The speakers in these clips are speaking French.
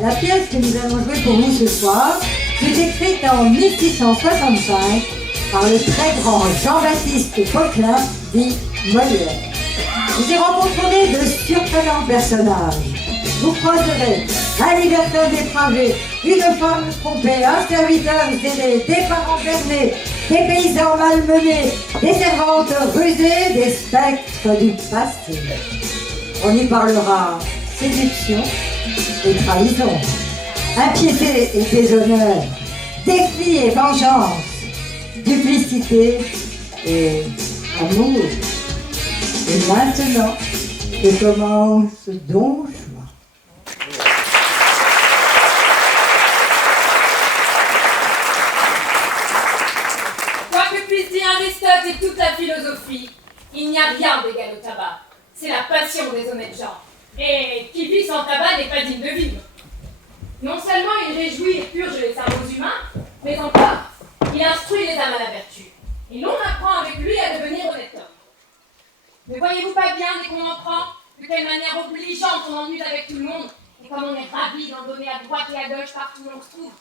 La pièce que nous allons jouer pour vous ce soir fut écrite en 1665 par le très grand Jean-Baptiste Poquelin, dit Molière. Vous y rencontrerez de surprenants personnages. Vous croiserez un libertin dépravé, une femme trompée, un serviteur zélé, des parents bernés, des paysans malmenés, des servantes rusées, des spectres du passé. On y parlera séduction et trahison, impiété et déshonneur, défi et vengeance, duplicité et amour. Et maintenant, que commence Don Juan. Quoi que puisse dire Aristote et toute la philosophie, il n'y a rien d'égal au tabac. C'est la passion des honnêtes gens. Et qui vit sans tabac n'est pas digne de vivre. Non seulement il réjouit et purge les cerveaux humains, mais encore, il instruit les âmes à la vertu. Et l'on apprend avec lui à devenir honnête homme. Ne voyez-vous pas bien, dès qu'on en prend, de quelle manière obligeante on en use avec tout le monde, et comme on est ravi d'en donner à droite et à gauche partout où l'on se trouve.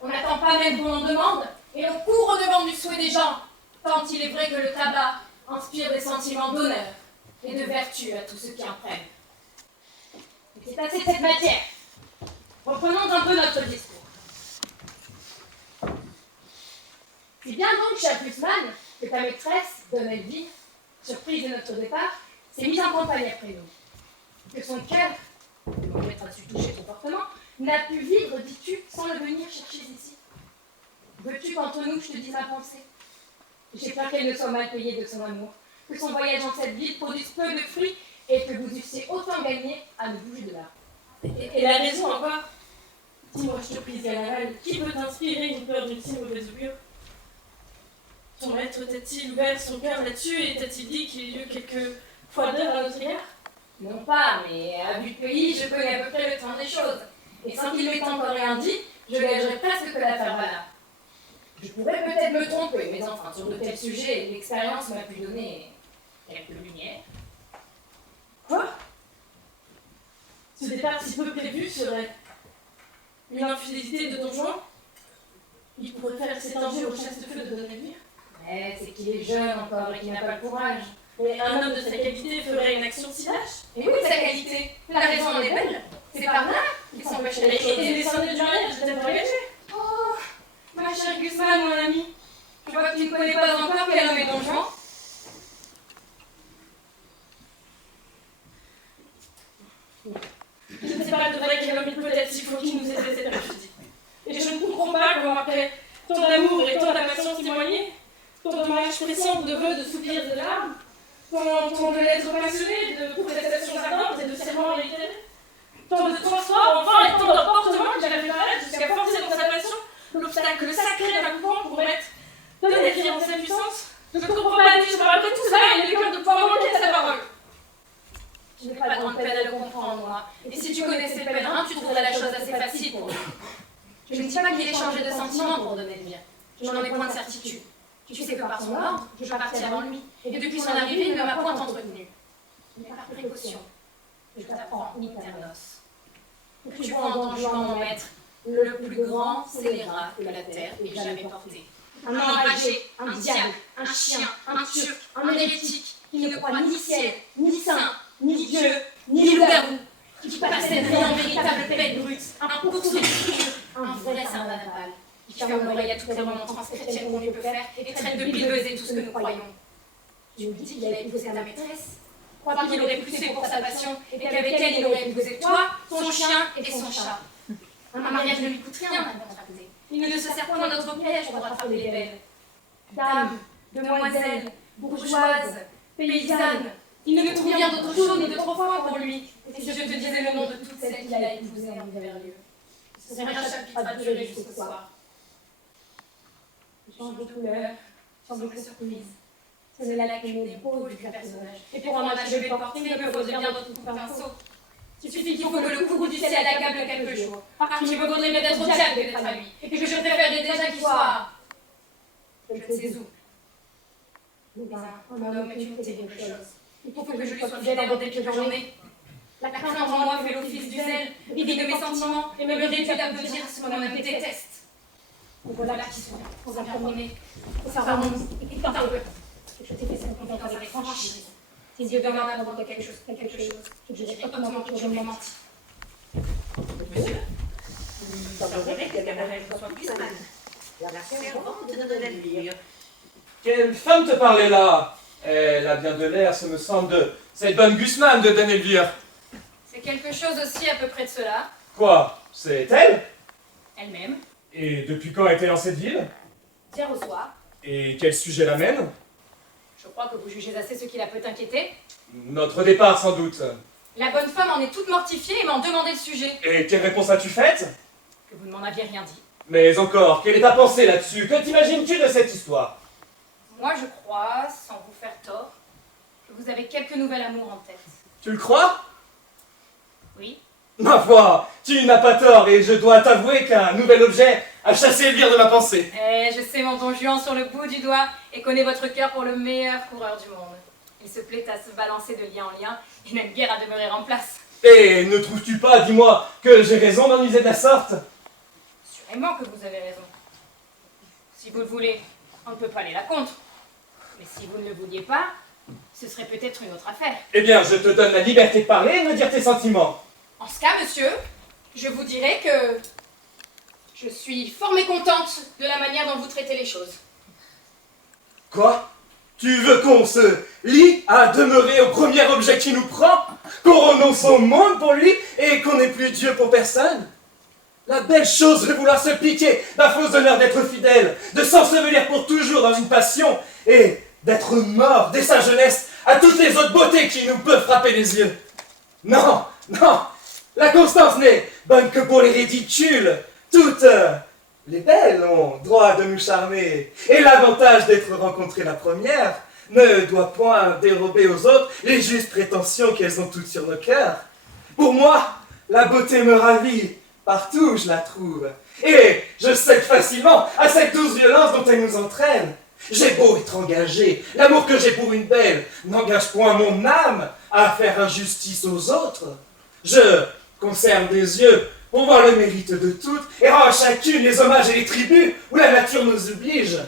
On n'attend pas même qu'on en demande, et l'on court au-devant du souhait des gens, tant il est vrai que le tabac inspire des sentiments d'honneur et de vertu à tous ceux qui en prennent. Et c'est assez de cette matière. Reprenons un peu notre discours. C'est bien donc, cher Guzman, que ta maîtresse, Donna Elvire, surprise de notre départ, s'est mise en campagne après nous. Que son cœur, mon maître a su toucher ton portement, n'a pu vivre, dis-tu, sans le venir chercher ici. Veux-tu qu'entre nous je te dise ma pensée? J'ai peur qu'elle ne soit mal payée de son amour, que son voyage dans cette ville produise peu de fruits et que vous eussiez autant gagné à ne bouger de là. Et la raison encore? Dis-moi, je te prie, Galaval, qui peut t'inspirer une peur d'une si mauvaise augure? Ton maître t'a-t-il ouvert son cœur là-dessus et t'a-t-il dit qu'il y a eu quelques froideurs à notre égard? Non pas, mais à vue de pays, je connais à peu près le temps des choses. Et sans qu'il m'ait encore rien dit, je gagerais presque que l'affaire va là. Je pourrais peut-être me tromper, mais enfin, sur de tels sujets, l'expérience m'a pu donner quelques lumières. Quoi? Ce départ si peu prévu serait une infidélité de Don Juan? Il pourrait faire cet enjeu au chaste-feu de Don Elvire? Mais c'est qu'il est jeune encore et qu'il n'a pas le courage. Mais un homme de sa qualité ferait une action si lâche? Et oui, sa qualité, la raison en est belle. C'est par là qu'il s'empêcherait les choses. Et les descendants du mariage, je t'aime engagé. Oh, ma chère Guzman, mon ami, je vois que tu ne connais pas encore quel homme est Don Juan. Je ne sais pas de vrai quel homme il peut être s'il faut qu'il nous ait laissé cette perfidie. Et je ne comprends pas comment après tant d'amour et tant d'affection témoignée, tant de mariages pressants, de vœux, de soupirs et de larmes, tant de lettres passionnées, de protestations ardentes et de serments réitérés, tant de transports, enfin, et tant d'emportements que j'avais fait paraître jusqu'à forcer dans sa passion l'obstacle sacré d'un couvent pour mettre Don Elvire en sa puissance. Je ne comprends pas, je parle après tout ça, il est le cœur de pouvoir manquer à sa parole. Je n'ai pas de grande peine à le comprendre, moi. Et si tu connaissais le pèlerin, tu trouverais la chose assez facile pour lui. Je ne dis pas qu'il ait changé de sentiment pour Don Elvire. Je n'en ai point de certitude. Tu sais que par son ordre, je partis avant lui. Et depuis son arrivée, il ne m'a point entretenu. Mais par précaution, je t'apprends Internos. Que tu vois en Don Juan, mon maître, le plus grand scélérat que la terre ait jamais porté. Un enragé, un diable, un chien, un turc, un hérétique, qui ne croit ni ciel, ni saint, ni Dieu, ni loup-garou, qui passait en véritable bête brute, un poursuit un vrai sardanapale, qui ferme l'oreille à toutes les remontrances chrétiennes qu'on lui peut faire et traite de bileuse et tout ce que nous croyons. Tu me dis qu'il a épousé ta maîtresse, crois qu'il aurait poussé pour sa passion et qu'avec elle il aurait épousé toi, son chien et son chat. Un mariage ne lui coûte rien à contracter. Il ne se sert point d'autre piège pour attraper les belles. Dames, demoiselles, bourgeoises, paysannes, il ne trouve rien d'autre chose ni de trop fort pour lui. Et si je te disais le nom de toutes celles qu'il a épousées en divers lieux, ce serait un chapitre à durer jusqu'au soir. Je change de couleur, sans aucune surprise. Ce n'est là qu'une des beaux du personnage. Et pour en achever le porter, il me faudrait bien d'autres pinceaux. Il suffit qu'il faut que le courroux du ciel accable quelques jours. Ah, qu'il me vaudrait mieux d'être au diable que d'être à lui. Et que je préférerais déjà qu'il soit... je ne sais où. Un homme est une terrible chose. Il faut que je lui sois fidèle en des pires journées. La crainte en moi fait l'office du zèle, ridit de mes sentiments, et me réduit à me dire ce que mon âme déteste. Voilà qui sont, sans informer, sans remonte, et tant heureux. Je t'ai fait cette confiance avec franchise. Tes yeux veulent en apprendre quelque chose, que je dirais hautement que je m'ai menti. Monsieur, il semblerait que Gabriel soit Guzman, la servante de Don Elvire. Quelle femme te parlait là? Elle a bien de l'air, ce me semble, de cette bonne Guzman de Don Elvire. C'est quelque chose aussi à peu près de cela. Quoi? C'est elle? Elle-même, Et depuis quand est-elle dans cette ville? hier au soir. Et quel sujet l'amène? Je crois que vous jugez assez ce qui la peut inquiéter. Notre départ, sans doute. La bonne femme en est toute mortifiée et m'en demandait le sujet. Et quelle réponse as-tu faite? Que vous ne m'en aviez rien dit. Mais encore, quelle est ta pensée là-dessus? Que t'imagines-tu de cette histoire? Moi, je crois, sans vous faire tort, que vous avez quelques nouvel amour en tête. Tu le crois? Oui. Ma foi, tu n'as pas tort, et je dois t'avouer qu'un nouvel objet a chassé Elvire de ma pensée. Eh, je sais mon Don Juan sur le bout du doigt et connais votre cœur pour le meilleur coureur du monde. Il se plaît à se balancer de lien en lien et n'aime guère à demeurer en place. Et ne trouves-tu pas, dis-moi, que j'ai raison d'ennuiser de la sorte? Sûrement que vous avez raison. Si vous le voulez, on ne peut pas aller la contre. Mais si vous ne le vouliez pas, ce serait peut-être une autre affaire. Eh bien, je te donne la liberté de parler et de me dire tes sentiments. En ce cas, monsieur, je vous dirais que je suis fort mécontente de la manière dont vous traitez les choses. Quoi? Tu veux qu'on se lie à demeurer au premier objet qui nous prend? Qu'on renonce au monde pour lui et qu'on n'ait plus Dieu pour personne? La belle chose de vouloir se piquer d'un faux honneur d'être fidèle, de s'ensevelir pour toujours dans une passion et d'être mort dès sa jeunesse à toutes les autres beautés qui nous peuvent frapper les yeux. Non, non, la Constance n'est bonne que pour les ridicules. Toutes les belles ont droit de nous charmer, et l'avantage d'être rencontrées la première ne doit point dérober aux autres les justes prétentions qu'elles ont toutes sur nos cœurs. Pour moi, la beauté me ravit partout où je la trouve, et je cède facilement à cette douce violence dont elle nous entraîne. J'ai beau être engagé, l'amour que j'ai pour une belle n'engage point mon âme à faire injustice aux autres. Je conserve des yeux pour voir le mérite de toutes et rends à chacune les hommages et les tributs où la nature nous oblige.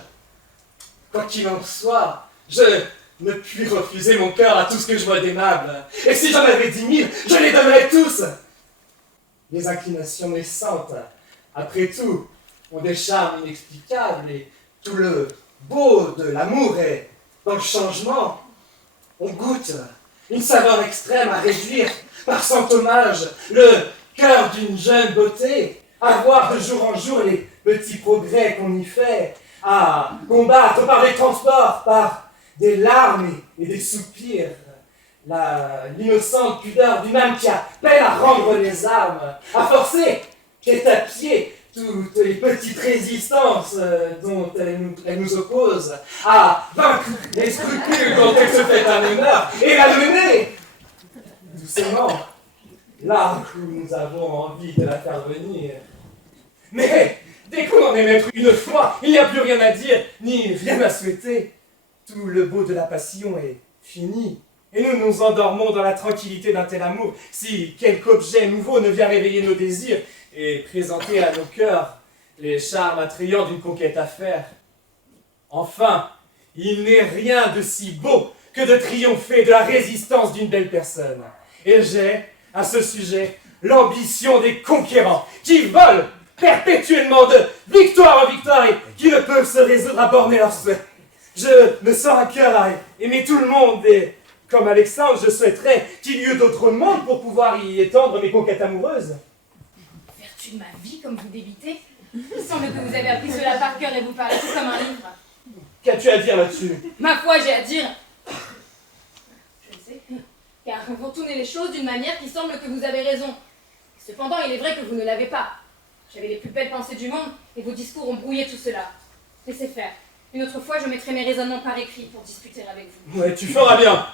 Quoi qu'il en soit, je ne puis refuser mon cœur à tout ce que je vois d'aimable. Et si j'en avais 10 000, je les donnerais tous. Les inclinations naissantes, après tout, ont des charmes inexplicables et tout le beau de l'amour est dans le changement. On goûte une saveur extrême à réduire par cent hommages le cœur d'une jeune beauté, à voir de jour en jour les petits progrès qu'on y fait, à combattre par des transports, par des larmes et des soupirs, l'innocente pudeur d'une âme qui a peine à rendre les armes, à forcer, qu'est à pied toutes les petites résistances dont elle nous oppose, à vaincre les scrupules dont elle se fait un honneur, et la mener doucement là où nous avons envie de la faire venir. Mais dès qu'on en est maître une fois, il n'y a plus rien à dire, ni rien à souhaiter. Tout le beau de la passion est fini, et nous nous endormons dans la tranquillité d'un tel amour, si quelque objet nouveau ne vient réveiller nos désirs et présenter à nos cœurs les charmes attrayants d'une conquête à faire. Enfin, il n'est rien de si beau que de triompher de la résistance d'une belle personne. Et j'ai, à ce sujet, l'ambition des conquérants qui volent perpétuellement de victoire en victoire et qui ne peuvent se résoudre à borner leurs souhaits. Je me sens à cœur à aimer tout le monde et, comme Alexandre, je souhaiterais qu'il y eût d'autres mondes pour pouvoir y étendre mes conquêtes amoureuses. Vertu de ma vie, comme vous débitez. Il semble que vous avez appris cela par cœur et vous parlez tout comme un livre. Qu'as-tu à dire là-dessus? Ma foi, j'ai à dire... Je le sais. Car vous tournez les choses d'une manière qui semble que vous avez raison. Cependant, il est vrai que vous ne l'avez pas. J'avais les plus belles pensées du monde et vos discours ont brouillé tout cela. Laissez faire. Une autre fois, je mettrai mes raisonnements par écrit pour discuter avec vous. Ouais, tu feras bien.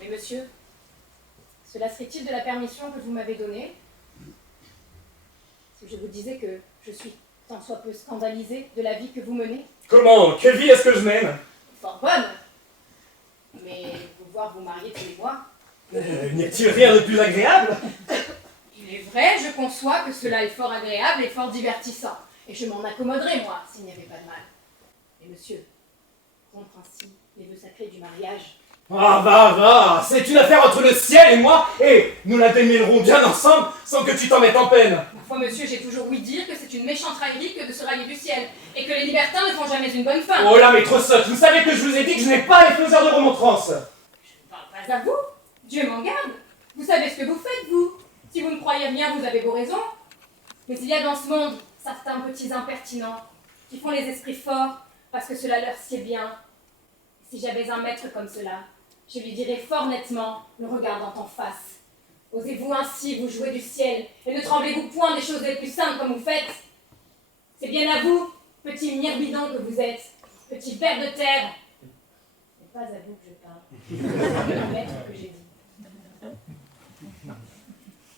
Mais monsieur, cela serait-il de la permission que vous m'avez donnée? Si je vous disais que je suis tant soit peu scandalisée de la vie que vous menez? Comment? Quelle vie est-ce que je mène? Fort bonne. Mais vous voir vous marier tous les mois? N'y a-t-il rien de plus agréable? Il est vrai, je conçois que cela est fort agréable et fort divertissant. Et je m'en accommoderais, moi, s'il n'y avait pas de mal. Mais monsieur, rompre ainsi les vœux sacrés du mariage... Ah, va, c'est une affaire entre le ciel et moi, et nous la démêlerons bien ensemble sans que tu t'en mettes en peine. Ma foi, monsieur, j'ai toujours ouï dire que c'est une méchante raillerie que de se railler du ciel, et que les libertins ne font jamais une bonne fin. Oh là, maître sotte, vous savez que je vous ai dit que je n'ai pas les faiseurs de remontrances. Je ne parle pas à vous, Dieu m'en garde. Vous savez ce que vous faites, vous. Si vous ne croyez rien, vous avez vos raisons. Mais il y a dans ce monde certains petits impertinents qui font les esprits forts parce que cela leur sied bien. Si j'avais un maître comme cela, je lui dirais fort nettement, le regardant en face. Osez-vous ainsi vous jouer du ciel, et ne tremblez-vous point des choses les plus simples comme vous faites. C'est bien à vous, petit myrbidon que vous êtes, petit ver de terre. Ce n'est pas à vous que je parle, c'est le maître que j'ai dit.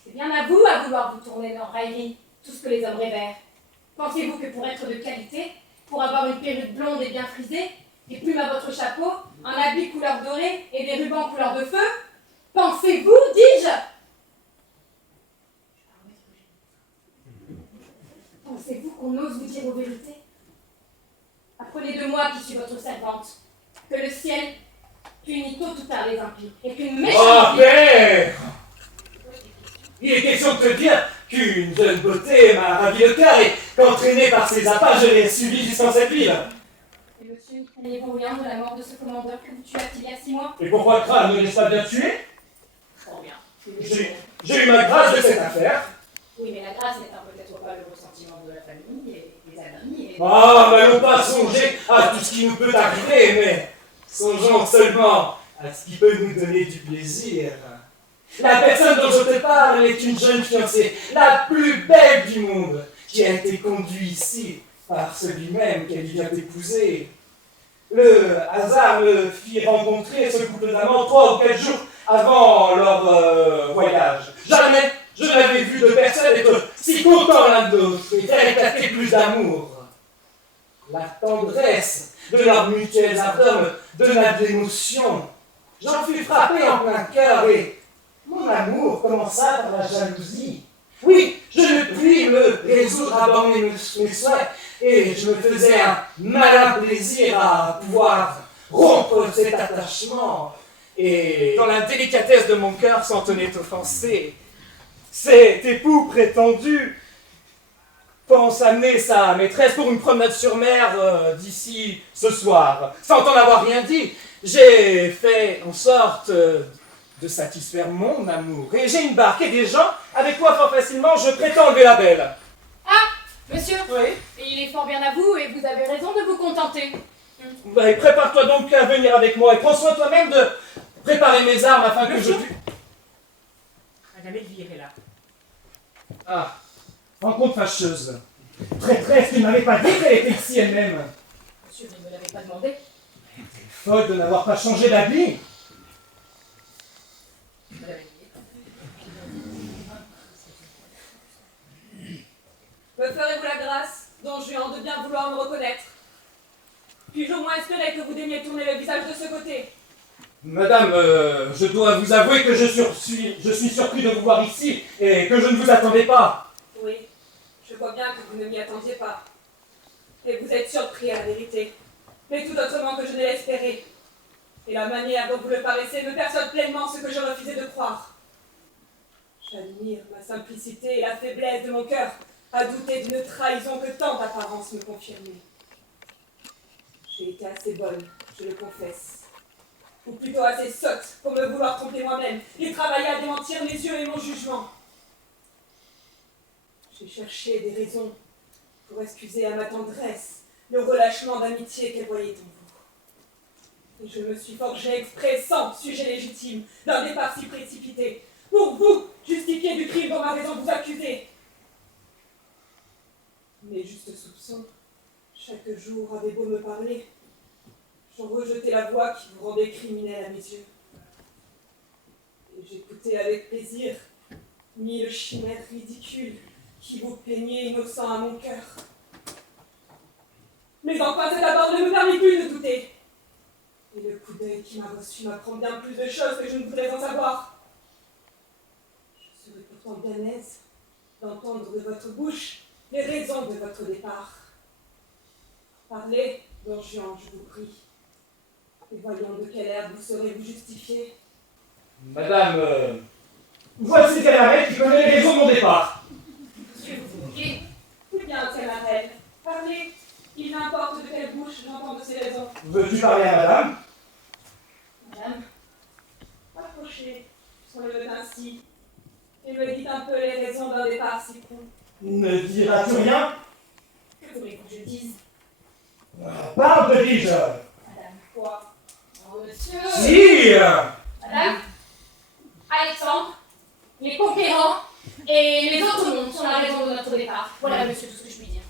C'est bien à vouloir vous tourner dans raillerie, tout ce que les hommes révèrent. Pensez-vous que pour être de qualité, pour avoir une perruque blonde et bien frisée, des plumes à votre chapeau, un habit couleur dorée et des rubans couleur de feu, pensez-vous, dis-je? Pensez-vous qu'on ose vous dire vos vérités? Apprenez de moi qui suis votre servante, que le ciel punit tôt ou tard les impies, et qu'une méchante... Oh, père! Il est question de te dire qu'une jeune beauté m'a ravi le cœur et qu'entraîné par ses appas, je l'ai suivi jusqu'en cette ville. Et monsieur, craignez-vous rien de la mort de ce commandeur que vous tuâtes il y a 6 mois? Et pourquoi craindre, ne l'ai-je pas bien tué? Fort bien. J'ai eu ma grâce de cette affaire. Oui, mais la grâce n'étant peut-être pas le ressentiment de la famille, et des amis, des... Ah, n'allons pas songer à tout ce qui nous peut arriver, mais songeons seulement à ce qui peut nous donner du plaisir. La personne dont je te parle est une jeune fiancée, la plus belle du monde, qui a été conduite ici par celui-même qu'elle vient d'épouser. Le hasard me fit rencontrer ce couple d'amants 3 ou 4 jours avant leur voyage. Jamais je n'avais vu de personne être si content l'un de l'autre et faire éclater plus d'amour. La tendresse de leurs mutuelles ardeurs me donna de l'émotion. J'en fus frappé en plein cœur et mon amour commença par la jalousie. Oui, je ne puis me résoudre à borner mes souhaits et je me faisais un malin plaisir à pouvoir rompre cet attachement. Et dans la délicatesse de mon cœur s'en tenait offensé. Cet époux prétendu pense amener sa maîtresse pour une promenade sur mer d'ici ce soir. Sans en avoir rien dit, j'ai fait en sorte de satisfaire mon amour. Et j'ai embarqué des gens avec quoi fort facilement je prétends enlever la belle. Ah, monsieur, Oui. il est fort bien à vous et vous avez raison de vous contenter. Bah, et prépare-toi donc à venir avec moi et prends soin toi-même de préparer mes armes afin que je puisse... Madame Elvire est là. Ah, rencontre fâcheuse. Traîtresse, tu ne m'avais pas dit qu'elle était ici elle-même. Monsieur, vous ne me l'avez pas demandé. Folle de n'avoir pas changé d'habit. Madame Elvire. Me ferez-vous la grâce, don Juan, de bien vouloir me reconnaître? Puis-je au moins espérer que vous daigniez tourner le visage de ce côté? Madame, je dois vous avouer que je suis surpris de vous voir ici et que je ne vous attendais pas. Oui, je vois bien que vous ne m'y attendiez pas. Et vous êtes surpris à la vérité, mais tout autrement que je ne l'ai espéré. Et la manière dont vous le paraissez me persuade pleinement ce que je refusais de croire. J'admire ma simplicité et la faiblesse de mon cœur à douter d'une trahison que tant d'apparences me confirmaient. J'ai été assez bonne, je le confesse. Ou plutôt assez sotte pour me vouloir tromper moi-même et travailler à démentir mes yeux et mon jugement. J'ai cherché des raisons pour excuser à ma tendresse le relâchement d'amitié qu'elle voyait en vous. Et je me suis forgé exprès sans sujet légitime d'un départ si précipité, pour vous justifier du crime dont ma raison vous accusez. Mes justes soupçons, chaque jour avaient beau me parler, j'en rejetais la voix qui vous rendait criminel à mes yeux. Et j'écoutais avec plaisir mille chimères ridicules qui vous peignaient innocent à mon cœur. Mais enfin, cet abord ne me permet plus de douter. Et le coup d'œil qui m'a reçu m'apprend bien plus de choses que je ne voudrais en savoir. Je serais pourtant bien aise d'entendre de votre bouche les raisons de votre départ. Parlez, don Juan, je vous prie. Et voyons de quelle ère vous serez-vous justifié. Madame, voici Canarelle qui connaît les raisons de mon départ. Monsieur, vous vous moquez. Eh bien, Canarelle, parlez. Il n'importe de quelle bouche j'entends de ces raisons. Veux-tu parler à madame? Madame, Approchez, puisqu'on le veut ainsi, et me dites un peu les raisons d'un départ si prompt. Ne diras-tu rien? que voulez-vous que je dise? Parle, te dis-je. Madame, Quoi? oh monsieur... Sire! Madame, Alexandre, les conquérants et les autres mondes sont la raison de notre départ. Voilà, monsieur, tout ce que je puis dire.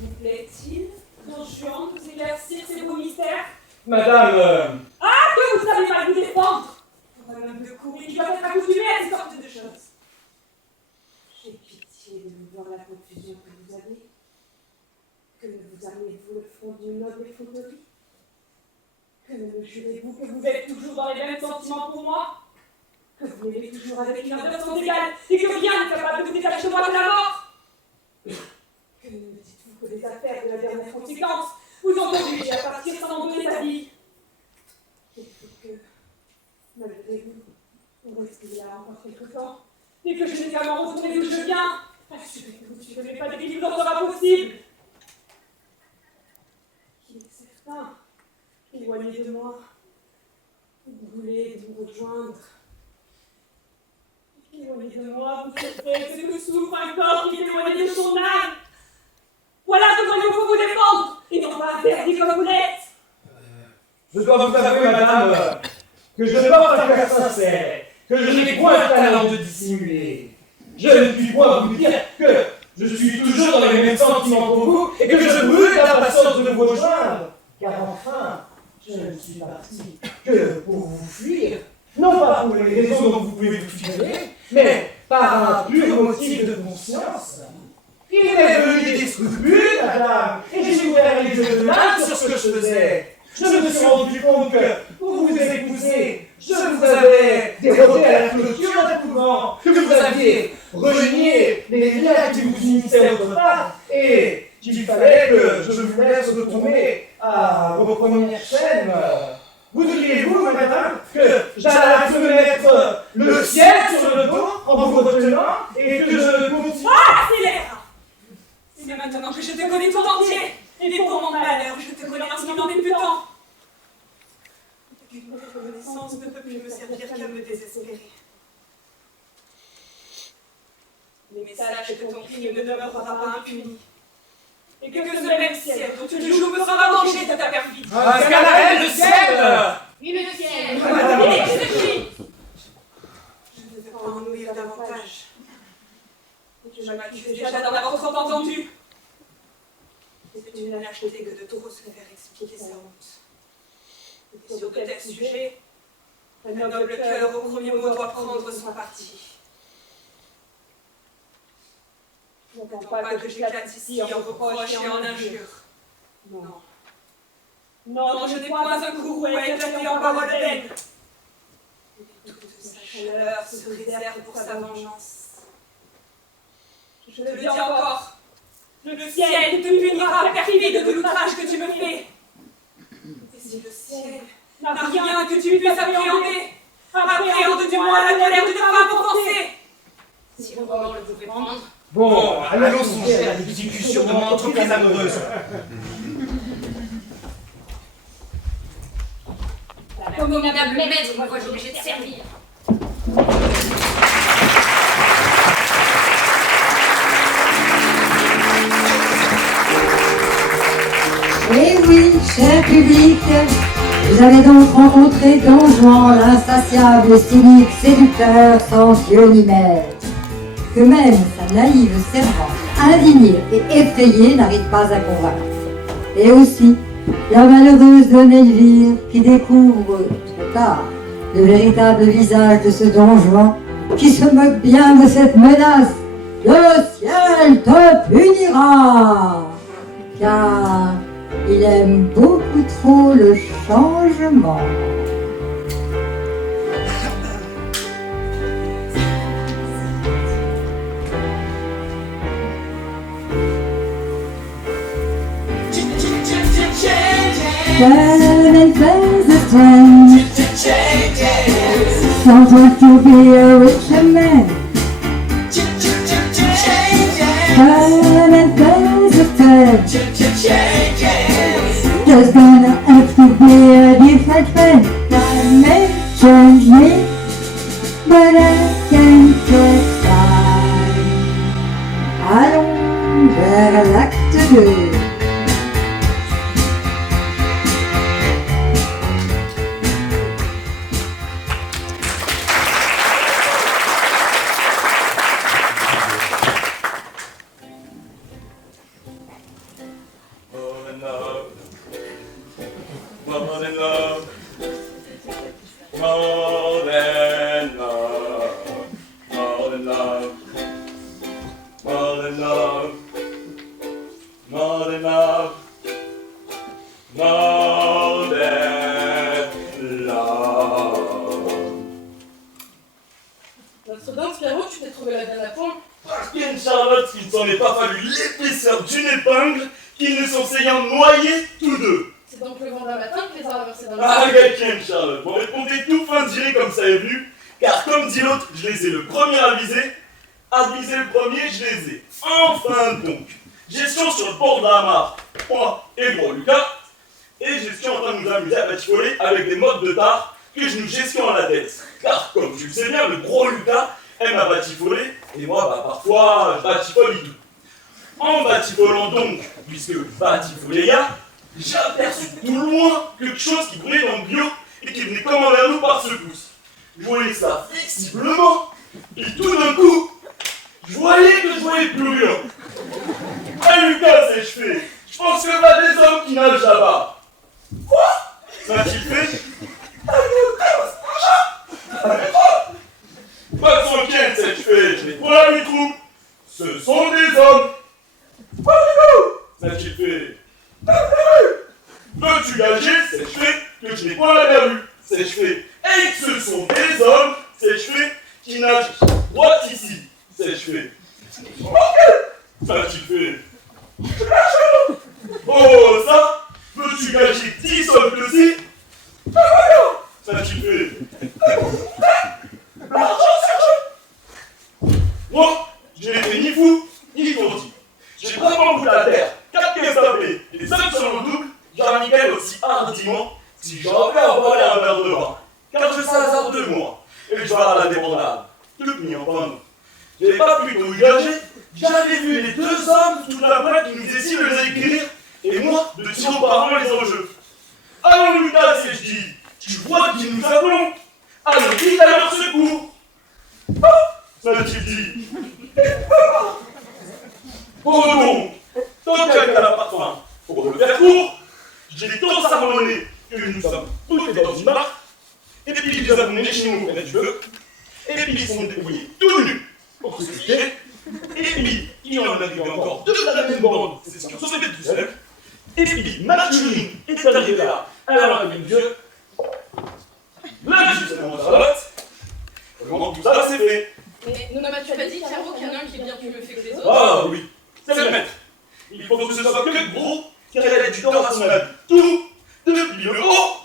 Vous plaît-il, don Juan, de vous éclaircir ces beaux mystères? Madame, Ah, que vous savez mal vous défendre! Pour un homme de cour qui doit être accoutumé à ces sortes de choses. J'ai pitié de vous voir la confusion que vous avez. Que ne vous armez-vous le front d'une noble effronterie? Que ne me jurez-vous que vous êtes toujours dans les mêmes sentiments pour moi? Que vous m'aimez toujours avec une ardeur sans égale et que rien n'est capable de vous détacher de moi que la mort? Que ne me dites-vous que les affaires de la dernière conséquence vous ont obligé à partir sans m'en donner ta vie? Il faut que, malgré vous, vous restiez là encore quelque temps et que je n'ai qu'à m'en retourner d'où je viens. Assurez-vous que je n'ai pas d'équilibre sera possible. Qui est certain, éloigné de moi, vous voulez nous rejoindre. Éloigné de moi, vous souffrez ce que souffre un corps qui est éloigné de son âme. faut vous défendre et non pas verdir comme vous l'êtes. Je dois vous avouer, madame, que je porte un cœur sincère, que je n'ai point le talent de dissimuler. Je ne puis point vous dire que je suis toujours dans les mêmes sentiments pour vous et que je brûle d'impatience de vous rejoindre. Car enfin, je ne suis parti que pour vous fuir, non pas pour les raisons dont vous pouvez vous figurer, mais par un pur motif de conscience. Il m'est venu des scrupules, madame, et j'ai ouvert les yeux de l'âme sur ce que je faisais. Je me suis rendu compte que, pour vous épouser, je vous avais dérobé à la clôture d'un couvent, que vous aviez renié les liens qui vous unissaient autre part, et qu'il fallait que je vous laisse retomber à vos premières chaînes. Vous diriez-vous, madame, que j'allais me mettre le ciel sur le dos en vous retenant et que je continue... Ah, accélère! C'est maintenant que je te connais tout entier, et pour mon malheur, je te connais en ce qui n'en est plus tant. Votre connaissance ne peut plus me servir qu'à me désespérer. Les messages de ton crime ne demeurera pas impuni. Et que ce même ciel dont tu joues me fera manger de ta perfide. Scarabée, le ciel! Oui, mais le ciel. Je ne veux pas en ouïr davantage. Je m'accuse déjà d'en avoir trop entendu. C'est une lâcheté que de trop se faire expliquer sa honte. Et sur de tels sujets, un noble cœur au premier mot doit prendre son parti. Non pas que j'éclate ici en reproches et en injures. Non. Non, je n'ai point un courroux à éclater en paroles d'haine. Toute sa chaleur se réserve pour sa vengeance. Je te le dis encore, le ciel te punira perfide de l'outrage que tu me fais. Et si le ciel n'a rien que tu puisses appréhender, appréhende du moins la colère d'une femme offensée. Si le moment le pouvait prendre. Bon, allons songer à l'exécution de mon entreprise amoureuse. L'abominable maître me voit obligé de servir. Eh oui, cher public, vous avez donc rencontré Don Juan, l'insatiable, cynique, séducteur, sans yeux ni maître, que même sa naïve servante, indignée et effrayée, n'arrive pas à convaincre. Et aussi, la malheureuse Don Elvire, qui découvre, trop tard, le véritable visage de ce Don Juan, qui se moque bien de cette menace. Le ciel te punira, car il aime beaucoup trop le changement. When it plays a strange, don't want to be a richer man. When it plays a strange, just gonna have to be a different friend. I may change me, but I can't try. Allons vers l'acte 2. Notre danse, Pierrot, tu t'es trouvé la dernière point. Bien Charlotte, il ne s'en est pas fallu l'épaisseur d'une épingle qu'ils ne sont s'ayant noyés tous deux. C'est donc le vendredi matin que les a renversés dans le Ah, quelqu'un, Charlotte, vous répondez tout fin tiré comme ça est venu, car comme dit l'autre, je les ai le premier avisé le premier, je les ai. Enfin donc, gestion sur le port de la mare, moi et gros Lucas, et gestion en train de nous amuser à batifoler avec des modes de tard que je nous gestion à la tête. Car comme tu le sais bien, le gros Lucas aime à batifoler, et moi, parfois, je batifole et tout. En bativolant donc, puisque bativoléa, j'aperçus tout loin quelque chose qui tournait dans le bio et qui venait comme vers nous par secousses. Je voyais ça fixiblement, et tout d'un coup, je voyais plus rien. Ah Lucas, c'est je fais. Je pense que là des hommes qui nagent là-bas. Quoi? M'a-t-il fait? Pas de s'inquiète, c'est je fais. Je n'ai pas les troupes. Ce sont des hommes. M'a-t-il fait? Veux-tu gager, c'est je fais, que je n'ai pas la verrue, c'est je fais, et que ce sont des hommes, c'est je fais, qui nagent droit ici, c'est je fais. M'a-t-il fait? Oh, ça, veux-tu gager 10 hommes que si? M'a-t-il fait? Moi, je n'ai fait ni fou, ni tourdi. J'ai vraiment bout la terre, 4 pièces tapées, et des hommes sur le double, j'arriverai aussi hardiment si j'avais à voler un verre de vin. Car je sais hasard de moi, et je vais à la débandade. Tout mis en panne. J'avais pas plutôt eu gager, j'avais vu les deux hommes toute la boîte qui nous disaient si les écrire, et moi de tirer auparavant les enjeux. Allons Lucas, et je dis, tu vois qui nous appelons? Allons vite à leur secours. Ça m'a-t-il dit? Oh donc, tant qu'à la parfum, pour le faire court, j'ai tant savonné que nous sommes tous dans une barque, et puis ils avons mené chez nous près du feu, et puis ils sont débrouillés tout nus pour se cacher, et puis il y en avait encore deux de la même bande, c'est ce qui ont sauvé tout seul, et puis Mathurin est arrivé là, alors avec le vieux, là justement Charlotte, comment tout ça s'est fait? Mais non, tu as pas dit, Caro, qu'il y en a un qui est bien plus fait que les autres? Ah oui, c'est le maître. Il faut que ce soit que gros, car elle a du temps à son avis. Tout, depuis le haut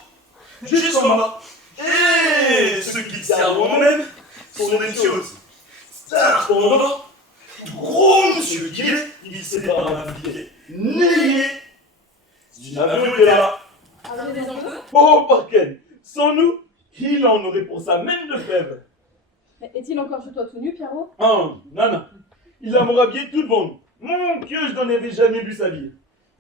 jusqu'en bas. Et ceux qui servent moi-même sont des choses. Cependant, gros monsieur qu'il est, il sait pas m'appliquer. N'ayez, si l'avion était là. Alors, des enjeux? Oh, Parken, sans nous, il en aurait pour ça même de faible. Est-il encore chez toi tout nu, Pierrot? Oh, non. Il a mon habillé tout devant nous. Mon Dieu, je n'en avais jamais vu s'habiller.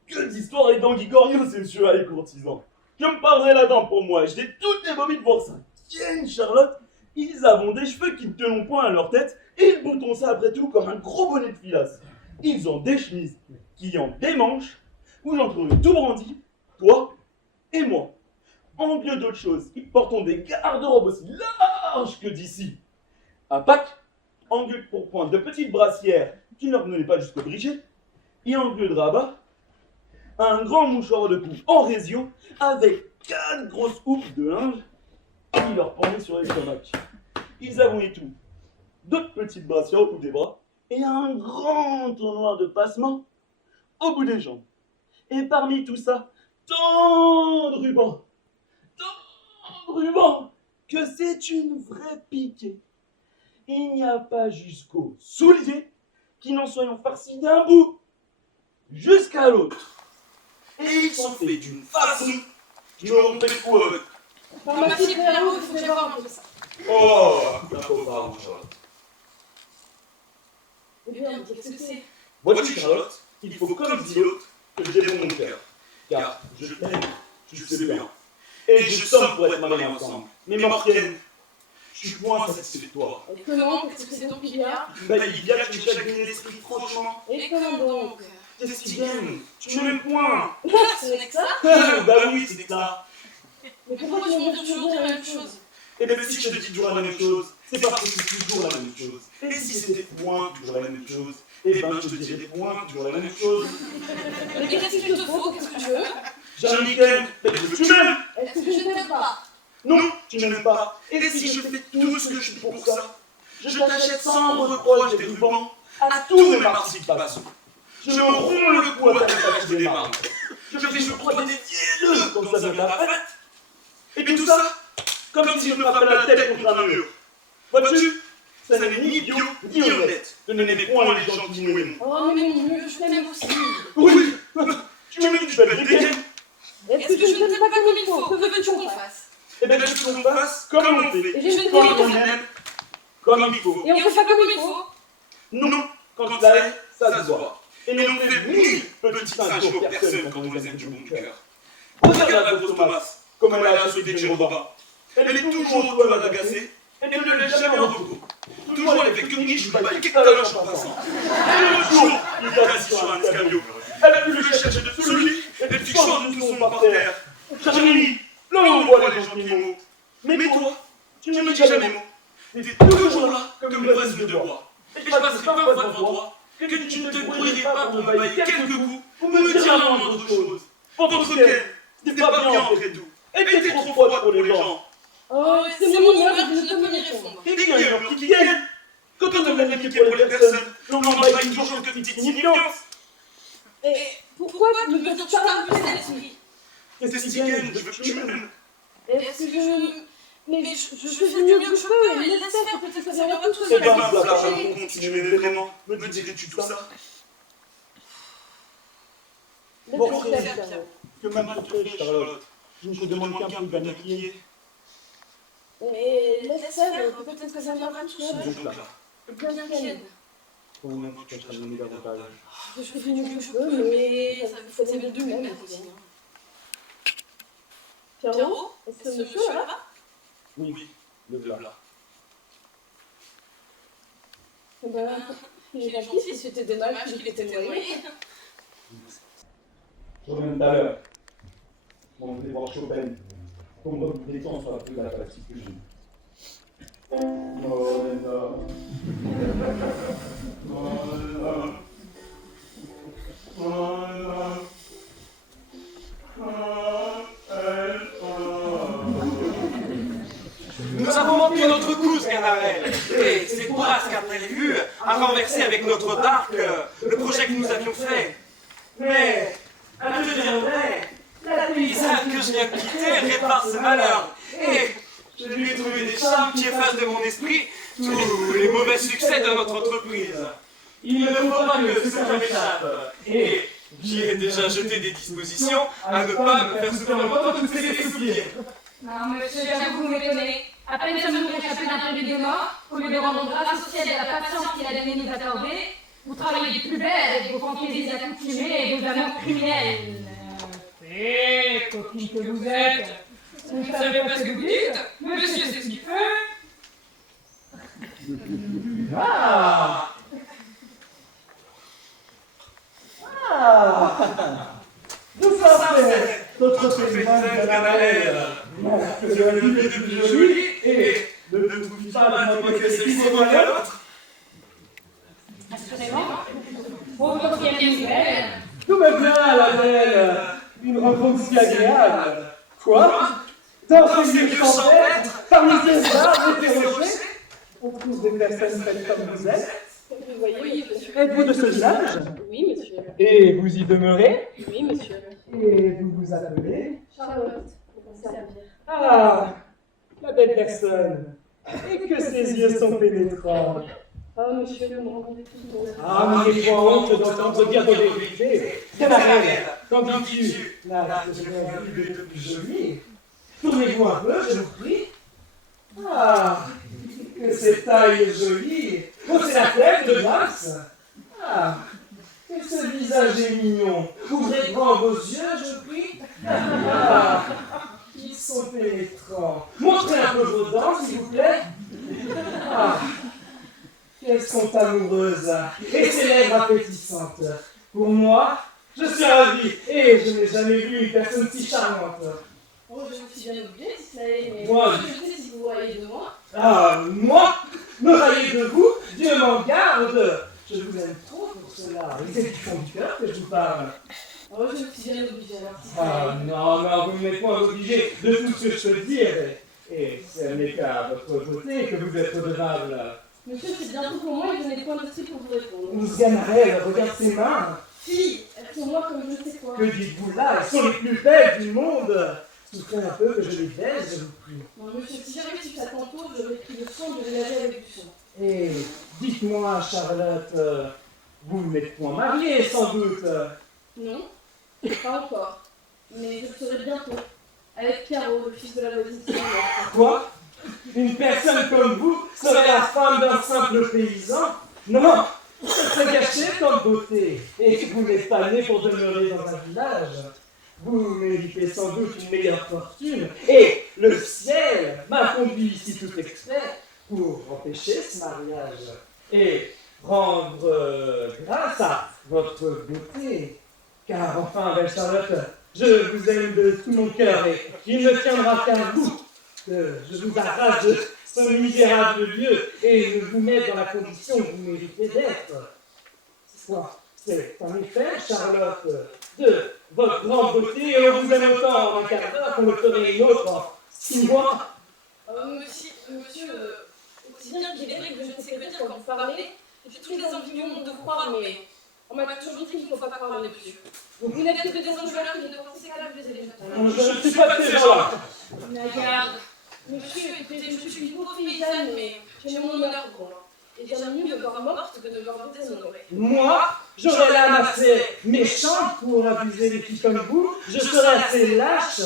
Que d'histoires et d'anguigorios, ces messieurs les courtisans. Je me parlerai là-dedans pour moi, je l'ai tout évoqué pour ça. Tiens, Charlotte, ils avons des cheveux qui ne tenons point à leur tête, et ils boutonnent ça après tout comme un gros bonnet de filasse. Ils ont des chemises qui ont des manches, où j'entrerai tout brandi, toi et moi. En lieu d'autre chose, ils portent des garde-robes aussi larges que d'ici. À Pâques, en lieu de pourpoint de petites brassières qui ne leur venaient pas jusqu'au briquet, et en lieu de rabat, un grand mouchoir de cou en résio avec 4 grosses houppes de linge qui leur pendaient sur l'estomac. Ils avouaient tout. D'autres petites brassières au bout des bras et un grand tournoir de passement au bout des jambes. Et parmi tout ça, tant de rubans, que c'est une vraie piquée. Il n'y a pas jusqu'aux souliers qui n'en soyons farcis d'un bout jusqu'à l'autre. Et ils sont faits d'une façon qui me rompait le cou avec. Enfin, ma fille, Pierrot, il faut que j'aille voir un peu ça. Oh, la pauvre Charlotte. Eh bien, mais qu'est-ce que c'est? Vois-tu, Charlotte, il faut, comme dit l'autre, que j'ai mon cœur. Car je t'aime, tu sais bien. Et je somme pour être mariés ensemble. Mais Mortienne, je suis point satisfait de toi. Et comment? Qu'est-ce que c'est donc qu'il y a? Il y a que tu chagrines l'esprit, franchement. Et comment donc? Qu'est-ce qui vient? Tu m'aimes point. Ce n'est que ça? Bah oui, c'est ça. Mais pourquoi tu m'en dis toujours dire la même chose? Et bien si je te dis toujours la même chose, c'est parce que c'est toujours la même chose. Et si c'était point toujours la même chose, eh ben je te dirais point toujours la même chose. Mais qu'est-ce qu'il te faut? Qu'est-ce que tu veux? Jeanniken, tu m'aimes? Est-ce que je ne t'aime pas? Non, tu n'aimes pas. Et si je fais tout ce que je peux pour ça, je t'achète sans reproche des rubans à tous mes participations. Je me romps le cou à ta tâche des marques. Je crois des dieux comme ça vient la fête. Et puis tout ça, comme si je me frappais la tête contre un mur. Vois-tu, ça n'est ni bio ni honnête de n'aimer point les gens qui nous aiment. Oh, mais mon Dieu, je t'aime aussi. Oui, tu m'aimes, tu m'aimes bien. Est-ce que je ne t'aime pas comme il faut? Que veux-tu qu'on fasse? Eh bien, je veux qu'on fasse comme on fait. Et je ne Comme t'aime on aime, comme il faut. Et on fait ça comme il faut? Non, quand ça est, ça se voit. Et l'on fait 1000 petites injures aux personnes quand on les aime du bon cœur. Regarde la grosse Thomas, comme elle a sauté de chez le Robin. Elle est toujours au doigt d'agacer, elle ne le laisse jamais en repos. Toujours elle fait que niche, pas une caloche en passant. Et le jour, il est assis sur un escabeau. Elle a pu le chercher de celui et le fichant de tout son par terre. Charlie, là on voit les gens qui m'ont. Mais toi, tu ne me dis jamais mot. T'es toujours là, comme le reste de bois. Et je passerai 20 fois devant toi, que tu ne te brouillerais pas pour me bailler quelques coups, pour me dire la moindre chose. Votre quai, t'es pas bien après tout. Et t'es trop froide pour les gens. Oh, c'est mon honneur, je ne peux pas y répondre. Et bien, alors, qui gagne? Quand on a l'amitié pour les personnes, l'on n'envahit toujours que petite significance. Et pourquoi me veux-tu pas repousser l'esprit? C'est si gagne, je veux que tu m'aimes. Est-ce que je... Mais je fais du mieux que je peux, et laisse faire, peut-être que ça viendra tout C'est seul. pas grave, là, je me compte, si tu m'aimais vraiment, me dirais-tu tout ça? Laisse faire, Pierrot. Que maman te fait, Charlotte. Je ne te demande qu'un peu d'amitié. Mais laisse faire, peut-être que ça viendra tout seul. Donc là, Bien tienne. comment tu peux t'amener davantage? Je fais du mieux que je peux, mais ça vous fait bien du même aussi. Pierrot, est-ce que monsieur est là? Oui, le voilà. Eh ben, il est gentil, si c'était dommage qu'il était noyé. Je reviens tout à l'heure. On va voir Chopin. Comme votre détente soit plus la fatigue que j'ai. Oh là Nous avons manqué notre coup, Sganarelle. Et c'est Bourrasque a prévu à renverser avec notre barque le projet que nous avions fait. Mais, à te dire vrai, la paysanne que je viens de quitter répare ce malheur. Et je lui ai trouvé des charmes qui effacent de mon esprit tous les mauvais succès de notre entreprise. Il ne faut pas que ça m'échappe. Et j'y ai déjà jeté des dispositions à ne pas me faire souffrir longtemps toutes ces soupirs. Non, monsieur, j'avoue, vous m'étonnez. À peine sommes-nous échappés d'un péril de mort, au lieu de rendre grâce au ciel à la patience qu'il a daigné nous accorder, vous travaillez plus belle avec vos fantaisies accoutumées et vos amours criminels. Coquine que vous êtes, vous ne savez pas ce que vous dites? Monsieur sait ce qu'il fait. Ah! Nous sommes notre paysanne de la mer. Que de la vie le plus jolie et ne trouve pas de notre celle-ci comme à l'autre. Assurément. Votre quatrième nouvelle. Tout va bien, la belle. Une rencontre si agréable. Quoi? Dans ces lieux champêtres, parmi ces arbres et ces rochers, on trouve des personnes faites comme vous êtes. Vous voyez, monsieur. Êtes-vous de ce village? Oui, monsieur. Et vous y demeurez? Oui, monsieur. Et vous vous appelez? Charlotte, pour vous servir. Ah, la belle personne. Et que ses yeux sont pénétrants. Oh, monsieur, vous me rendez tout beau. Ah, mais j'ai pas honte d'entendre dire vos vérités. Camarade, qu'en dis-tu? Là, je n'ai vu de plus joli. Tournez-vous un peu, je vous prie. Ah, que cette taille est jolie. Oh, c'est la tête de Max. Ah, que ce visage est mignon. Ouvrez grand vos yeux, je vous prie. Ah, ils sont pénétrants. Montrez un peu vos dents, s'il vous plaît. Ah, qu'elles sont amoureuses et ces lèvres appétissantes. Pour moi, je suis ravi et je n'ai jamais vu une personne si charmante. Oh, je me suis bien oubliée, si ça est, mais Moi, je sais si vous voyez de moi. Ah, moi, me railler de vous, Dieu m'en garde. Je vous aime trop pour cela. Et c'est du fond du cœur que je vous parle. Oh, je me suis bien oubliée, alors si ça Ah non, non, vous ne m'êtes pas obligé de tout ce que je peux dire. Et ce n'est qu'à votre beauté que vous êtes redevable. Monsieur, c'est bientôt pour moi et je n'ai point de style pour vous répondre. Nous Ganarelle, regarde ses mains. Filles, elles sont moi comme je ne sais quoi. Que dites-vous là? Elles sont les plus belles du monde. Souffrez un peu que je les baise, je vous prie. Non, monsieur, si j'avais su ça tantôt, j'aurais pris le soin de les laver avec du sang. Et dites-moi, Charlotte, vous n'êtes point mariée sans doute. Non, pas encore. Mais je le serai bientôt. Avec Pierrot, le fils de la voisine. Quoi? Une personne comme vous serait la femme d'un simple paysan? Non, Ça serait gâché comme beauté. Et vous n'êtes pas né pour demeurer dans un village. Vous méritez sans doute une meilleure fortune. Et le ciel m'a conduit ici tout exprès pour empêcher ce mariage. Et rendre grâce à votre beauté. Car enfin, belle Charlotte, je vous aime de tout mon cœur et il ne tiendra qu'à vous que je vous arrache de ce misérable lieu et vous mettre dans la condition que vous méritez d'être. C'est en effet, Charlotte, de votre grande beauté et on vous aime autant en un quart d'heure qu'on le ferait une autre en 6 mois. Monsieur, aussi bien qu'il est vrai que je ne sais que dire quand vous parlez, j'ai toutes les envies du monde de vous croire, mais on m'a toujours dit qu'il ne faut pas croire les monsieur. Vous n'êtes que des enjôleurs qui ne pensez qu'à baiser les gens. Je ne suis pas de ces gens-là. Regarde, monsieur, écoutez, je suis une pauvre paysanne, mais j'ai mon honneur pour moi. Et bien mieux de voir morte que de voir déshonorée. Moi, j'aurais l'âme assez méchante pour abuser les filles comme vous. Je serais assez lâche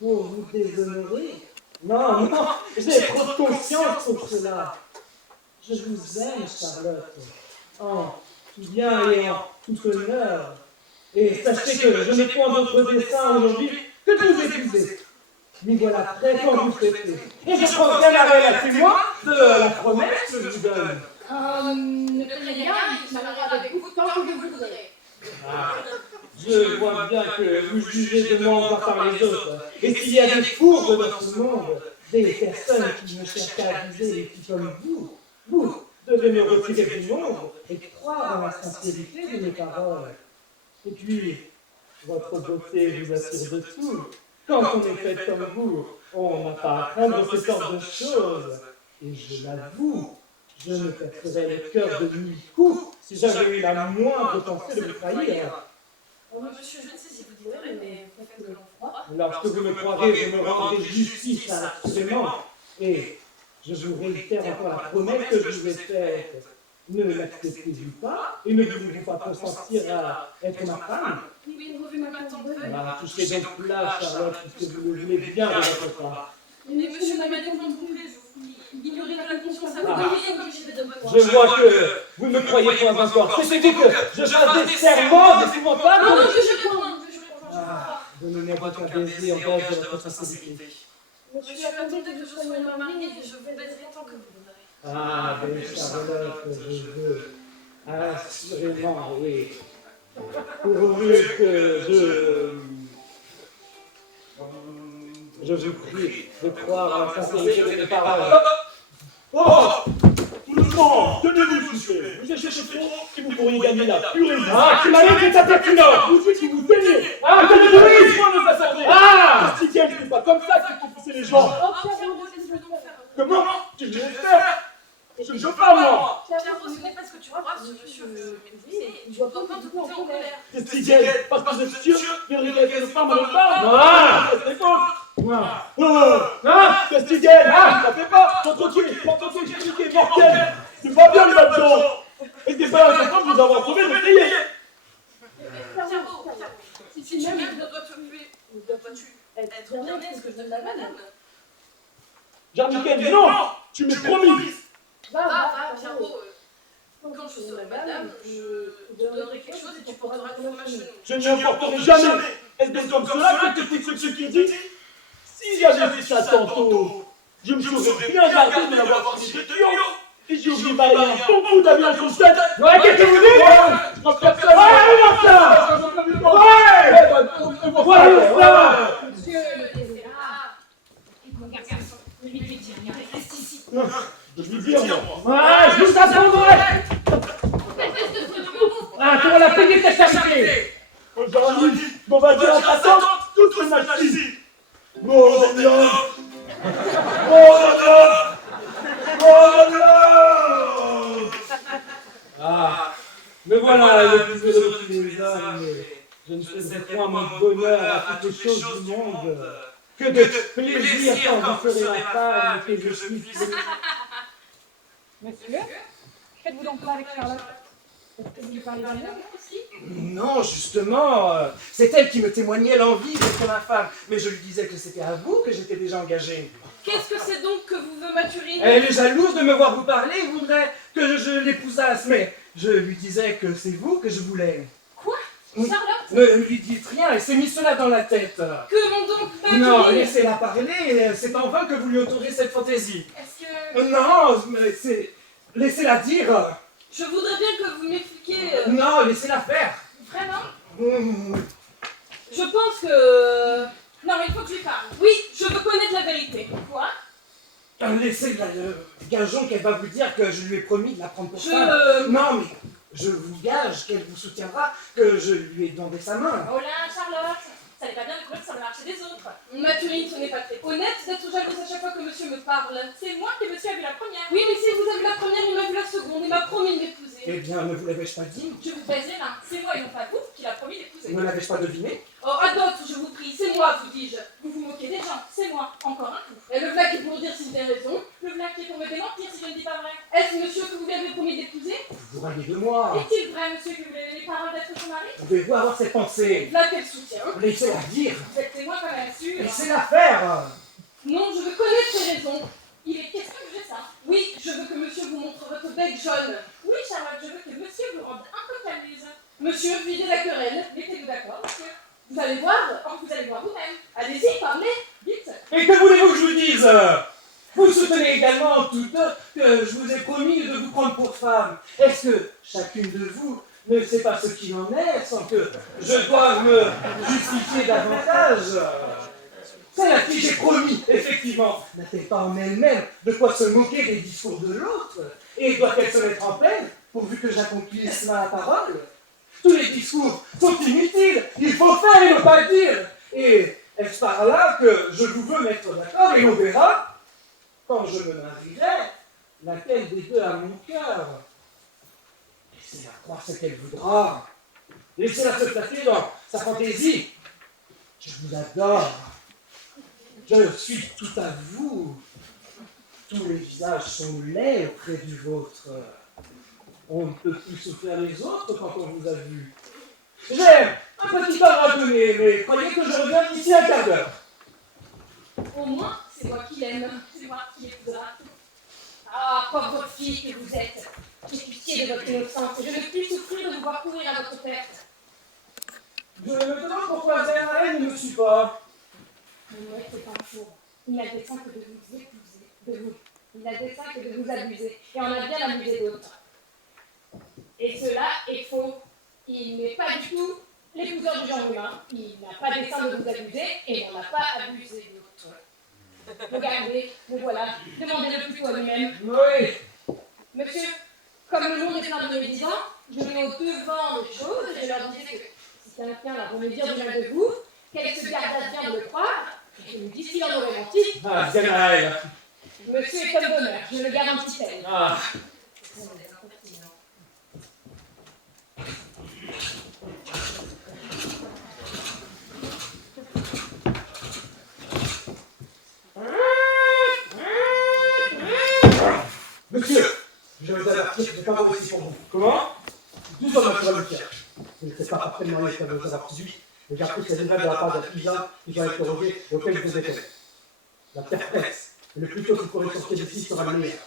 pour vous déshonorer. Non, j'ai trop de conscience pour cela. Je vous aime, Charlotte, en tout bien et en tout honneur. Et sachez que je n'ai point d'autre dessein aujourd'hui que de vous épouser. Mais voilà prêt quand vous souhaitez. Et je prends bien arrêt la témoin de la promesse que je vous donne. Ne craignez rien, il s'arrêtera avec vous tant que vous voudrez. Je vois bien que vous jugez de moi encore par les autres. Et s'il y a des fourbes dans ce monde, des personnes qui ne cherchent qu'à abuser les filles comme vous devez me retirer du monde et croire en la sincérité de mes paroles. Et puis, votre beauté vous assure de tout. Quand on est fait comme vous, on n'a pas à craindre ces sortes de choses. Et je l'avoue, je me casserais le cœur de 1000 coups si j'avais eu la moindre pensée de vous trahir. Oh, monsieur, je ne sais si vous dites vrai, mais faites que l'on croit. Lorsque vous me croirez, je me rendrai justice absolument. Et je vous réitère encore la promesse que je vous ai faite. Ne l'acceptez-vous pas et ne voulez-vous pas consentir à être ma femme? Oui, ne revenez pas tant de peu. Ah, touchez donc là, Charlotte, puisque vous le voulez bien de votre part. Mais monsieur, ne m'avez pas compris, je vous ignorez de la conscience à vous donner comme je vais de votre Je vois que vous ne me croyez pas encore. C'est que je fasse des serments épouvantables. Non, je jure point, Donnez-moi votre baiser en gage de votre sincérité. Monsieur, attendez que je sois mariée et je vous baiserai tant que vous voudrez. Ah, belle Charlotte, je veux assurément, oui. Pourvu que je vous prie de croire à la sincérité de mes paroles. Oh! Tout le monde, tenez-vous souffler. Vous cherchez trop si vous pourriez gagner la purée. Ah, tu m'as dit que t'as plus là. Vous dites que vous gagnez. Ah, tenez-vous ici. Nous asservez. Ah! Si ce n'est pas comme ça qu'il faut pousser les gens. Comment tu veux faire? Je ne veux pas, moi. Pierre, ce n'est pas ce que tu crois, ce monsieur veut m'épouser. Je vois pas te couper en colère. C'est si gay, parce que je suis sûr qu'il y aurait des femmes à le faire. Ah! C'est faux. Ah! C'est si gay. Ça fait pas. Votre truc est mortel. C'est pas bien, les là-dedans. Et c'est pas important de vous avoir trouvé de payer. Si tu m'aimes, ne dois-tu être bien aise que je donne la banane? Jean-Michel, non. Tu m'es promis. Va, Pierrot. Quand je serai madame, je te donnerai quelque chose et tu porteras le fromage chez nous. Je n'y emporterai jamais. Est-ce bien comme cela que tu écoutes ce qu'il dit? Si j'avais fait ça tantôt, je me serais bien gardé de l'avoir pris de tuyau. Et j'ai oublié balayer un bon bout d'avion sur le tête. Ouais, qu'est-ce que vous dites? Je m'en perds ça. Ouais! Monsieur le désert. Mon garçon, ne lui dites rien, reste ici. Je lui dis rien. Ouais, je vous apprendrai. Ah, tu vas la payer ta charité. Aujourd'hui, on va dire à ta tante toutes les machines. Mon Dieu! Ah, me voilà, le plus heureux de tous les hommes, mais je ne céderai point mon bonheur à toutes les choses du monde. Que de plaisir quand vous serez la femme que je suis. Monsieur, faites-vous donc là avec Charlotte? Est-ce que vous lui parlez d'amour aussi? Non, justement, c'est elle qui me témoignait l'envie d'être ma femme. Mais je lui disais que c'était à vous que j'étais déjà engagé. Qu'est-ce que c'est donc que vous veut maturer? Elle est jalouse de me voir vous parler et voudrait que je l'épousasse, mais je lui disais que c'est vous que je voulais. Quoi? Charlotte? Ne lui dites rien, elle s'est mis cela dans la tête. Que m'ont donc Mathilde? Non, laissez-la parler, c'est en vain que vous lui autorisez cette fantaisie. Est-ce que... Non, mais c'est... Laissez-la dire. Je voudrais bien que vous m'expliquiez... Non, laissez-la faire. Vraiment? Mmh. Je pense que... Non, mais il faut que je lui parle. Oui, je veux connaître la vérité. Quoi? Laissez-la, gageons qu'elle va vous dire que je lui ai promis de la prendre pour femme. Non, mais je vous gage qu'elle vous soutiendra, que je lui ai demandé sa main. Oh là, Charlotte, ça n'est pas bien de courir sur le marché des autres. Mathurine, ce n'est pas très honnête d'être jalouse à chaque fois que monsieur me parle. C'est moi qui monsieur a vu la première. Oui, mais si vous avez vu la première, il m'a vu la seconde et m'a promis de m'épouser. Eh bien, ne vous l'avais-je pas dit? Je vous baise les mains. C'est moi et non pas vous qui l'a promis d'épouser. Ne l'avais-je pas deviné? Oh, à d'autres, je vous prie, c'est moi, vous dis-je. Vous vous moquez des gens, c'est moi, encore un coup. Et le v'là qui est pour dire si j'ai raison, le v'là qui est pour me démentir si je ne dis pas vrai. Est-ce monsieur que vous lui avez promis d'épouser? Vous vous ralliez de moi. Est-il vrai, monsieur, que vous avez les paroles d'être son mari? Pouvez-vous avoir cette pensée? Là qu'elle soutient. Laissez-la dire. Vous êtes témoin quand même, sûr. Laissez-la faire. Non, je veux connaître ses raisons. Il est question que j'ai ça. Oui, je veux que monsieur vous montre votre bec jaune. Oui, Charlotte, je veux que monsieur vous rende un peu caluse. Monsieur, videz la querelle. Mettez-vous d'accord, monsieur. Vous allez voir, vous allez voir vous-même. Allez-y, parlez, vite. Et que voulez-vous que je vous dise? Vous soutenez également toutes que je vous ai promis de vous prendre pour femme. Est-ce que chacune de vous ne sait pas ce qu'il en est sans que je doive me justifier davantage? Celle à qui j'ai promis, effectivement, n'a-t-elle pas en elle-même de quoi se moquer des discours de l'autre? Et doit-elle se mettre en peine pourvu que j'accomplisse ma parole? Tous les discours sont inutiles, il faut faire et ne pas dire. Et est-ce par là que je vous veux mettre d'accord et on verra, quand je me marierai, laquelle des deux a mon cœur? Laissez-la croire ce qu'elle voudra. Laissez-la se flatter dans sa fantaisie. Je vous adore. Je suis tout à vous. Tous les visages sont laids auprès du vôtre. On ne peut plus souffrir les autres quand on vous a vu. J'ai un petit ordre à donner, mais croyez que je reviens d'ici un quart d'heure. Au moins, c'est moi qui l'aime. C'est moi qui l'épousera. Ah, pauvre fille que vous êtes. J'ai pitié de votre innocence. Je ne puis souffrir de vous voir courir à votre perte. Je me demande pourquoi Bernard ne me suit pas. Mon maître est un four. Il n'a dessein que de vous épouser. De vous. Il n'a dessein que de vous abuser. Et on a bien abusé d'autres. Et cela est faux. Il n'est pas du tout l'épouseur du genre humain. Il n'a pas dessein de vous abuser et on n'a pas abusé d'autres. Regardez, me voilà. Demandez-le plutôt à lui-même. Oui. Monsieur, comme le monde est plein de médisants, je mets au devant des choses et je leur disais que si quelqu'un va venir dire du mal de vous, qu'elle se garde bien de le croire, et je me dis s'il en aurait menti. Ah, Gabriel. Monsieur est comme d'honneur, je le garantis-elle. Ah. Monsieur, je vais vous avertir que je n'ai pas beau ici pour vous. Comment? 12 hommes à le cherche. Je ne sais pas parfaitement les faire vous avoir suivi, mais j'ai appris ces nouvelles de la part d'un paysan qui j'ai interrogé et auquel je vous ai fait. La terre presse, et le plus tôt que vous pourrez sortir d'ici sera le meilleur.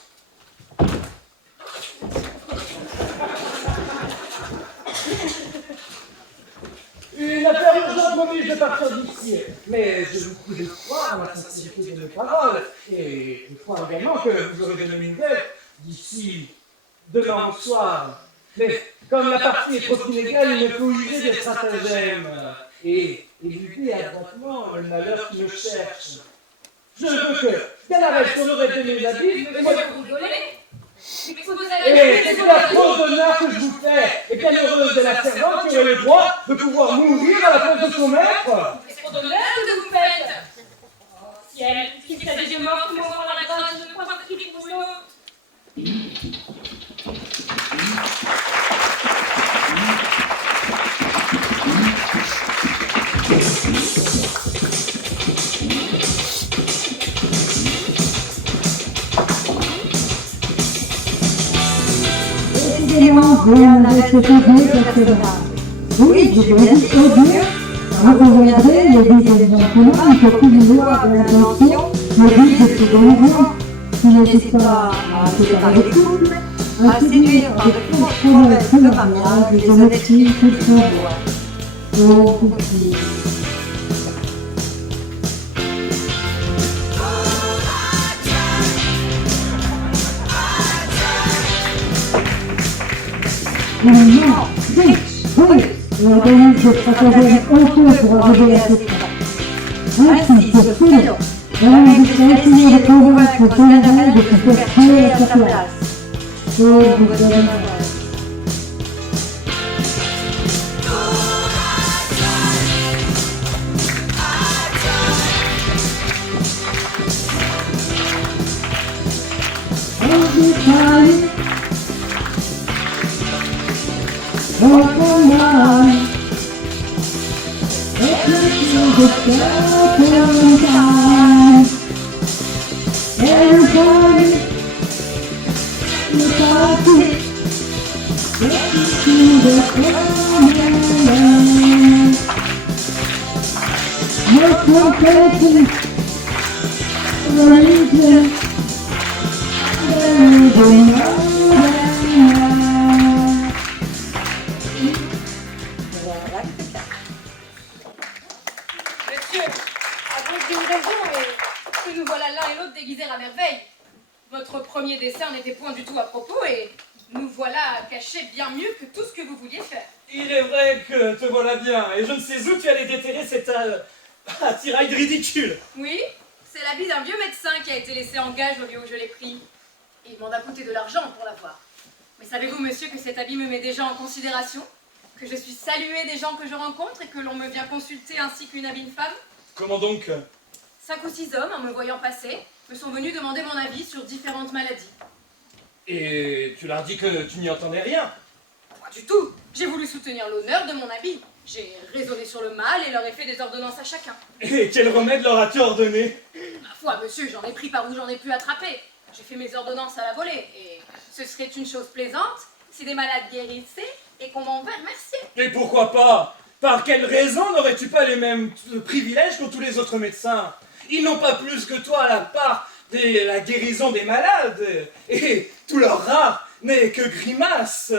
Une affaire urgente m'oblige de partir d'ici, mais je vous prie de croire en la sincérité de mes paroles, et je crois également que vous aurez de mes nouvelles d'ici demain au soir. Mais comme la partie est trop inégale, il me faut user des stratagèmes et éviter adroitement le malheur qui me cherche. Je veux que Canarelle qu'on aurait donné la Bible, et moi... Vous rigolez? Et c'est la trop d'honneur que je vous fais, et quelle heureuse est la servante qui aurait le droit de pouvoir mourir à la place de son maître. C'est trop d'honneur que vous faites. Oh, ciel, qu'il s'agit de mort, tout le monde dans la grâce, je ne crois pas qu'il pour l'autre. Décidément, rien n'arrête de fumer personnage. Oui, j'ai bien dit au Dieu. Vous reviendrez, le deuxième gentleman, pour plus de louable l'intention, le but de ce donjon, qui n'hésite pas à se faire des couple, à séduire par de fausses promesses de mariage les honnêtes filles qu'il faut voir. Oh, petit. Maintenant, vite, oui, et organise des stratagèmes honteux pour arriver à ses fins. Ainsi, ce félon, Romain va essayer de convaincre Sganarelle de se faire tuer à sa place. Pauvre Sganarelle. Monsieur, avouez que j'ai eu raison et que nous voilà l'un et l'autre déguisés à merveille. Votre premier dessin n'était point du tout à propos et nous voilà cachés bien mieux que tout ce que vous vouliez faire. Il est vrai que te voilà bien, et je ne sais où tu allais déterrer cet attirail ridicule. Oui, c'est l'habit d'un vieux médecin qui a été laissé en gage au lieu où je l'ai pris. Il m'en a coûté de l'argent pour l'avoir. Mais savez-vous, monsieur, que cet habit me met déjà en considération? Que je suis saluée des gens que je rencontre et que l'on me vient consulter ainsi qu'une habile femme? Comment donc? 5 ou 6 hommes, en me voyant passer, me sont venus demander mon avis sur différentes maladies. Et tu leur dis que tu n'y entendais rien? Pas du tout. J'ai voulu soutenir l'honneur de mon habit. J'ai raisonné sur le mal et leur ai fait des ordonnances à chacun. Et quel remède leur as-tu ordonné? Ma foi, monsieur, j'en ai pris par où j'en ai pu attraper. J'ai fait mes ordonnances à la volée, et ce serait une chose plaisante si des malades guérissaient et qu'on m'en remerciait. Et pourquoi pas? Par quelle raison n'aurais-tu pas les mêmes privilèges que tous les autres médecins? Ils n'ont pas plus que toi la part de la guérison des malades, et tout leur art n'est que grimace.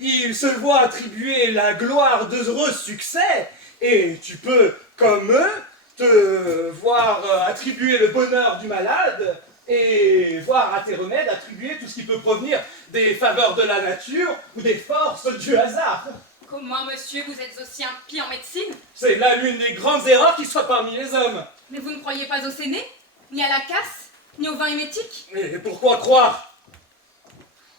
Ils se voient attribuer la gloire d'heureux succès, et tu peux, comme eux, te voir attribuer le bonheur du malade, et voir à tes remèdes attribuer tout ce qui peut provenir des faveurs de la nature ou des forces du hasard. Comment, monsieur, vous êtes aussi impie en médecine? C'est là l'une des grandes erreurs qui soit parmi les hommes. Mais vous ne croyez pas au séné, ni à la casse, ni au vin hémétique? Mais pourquoi croire?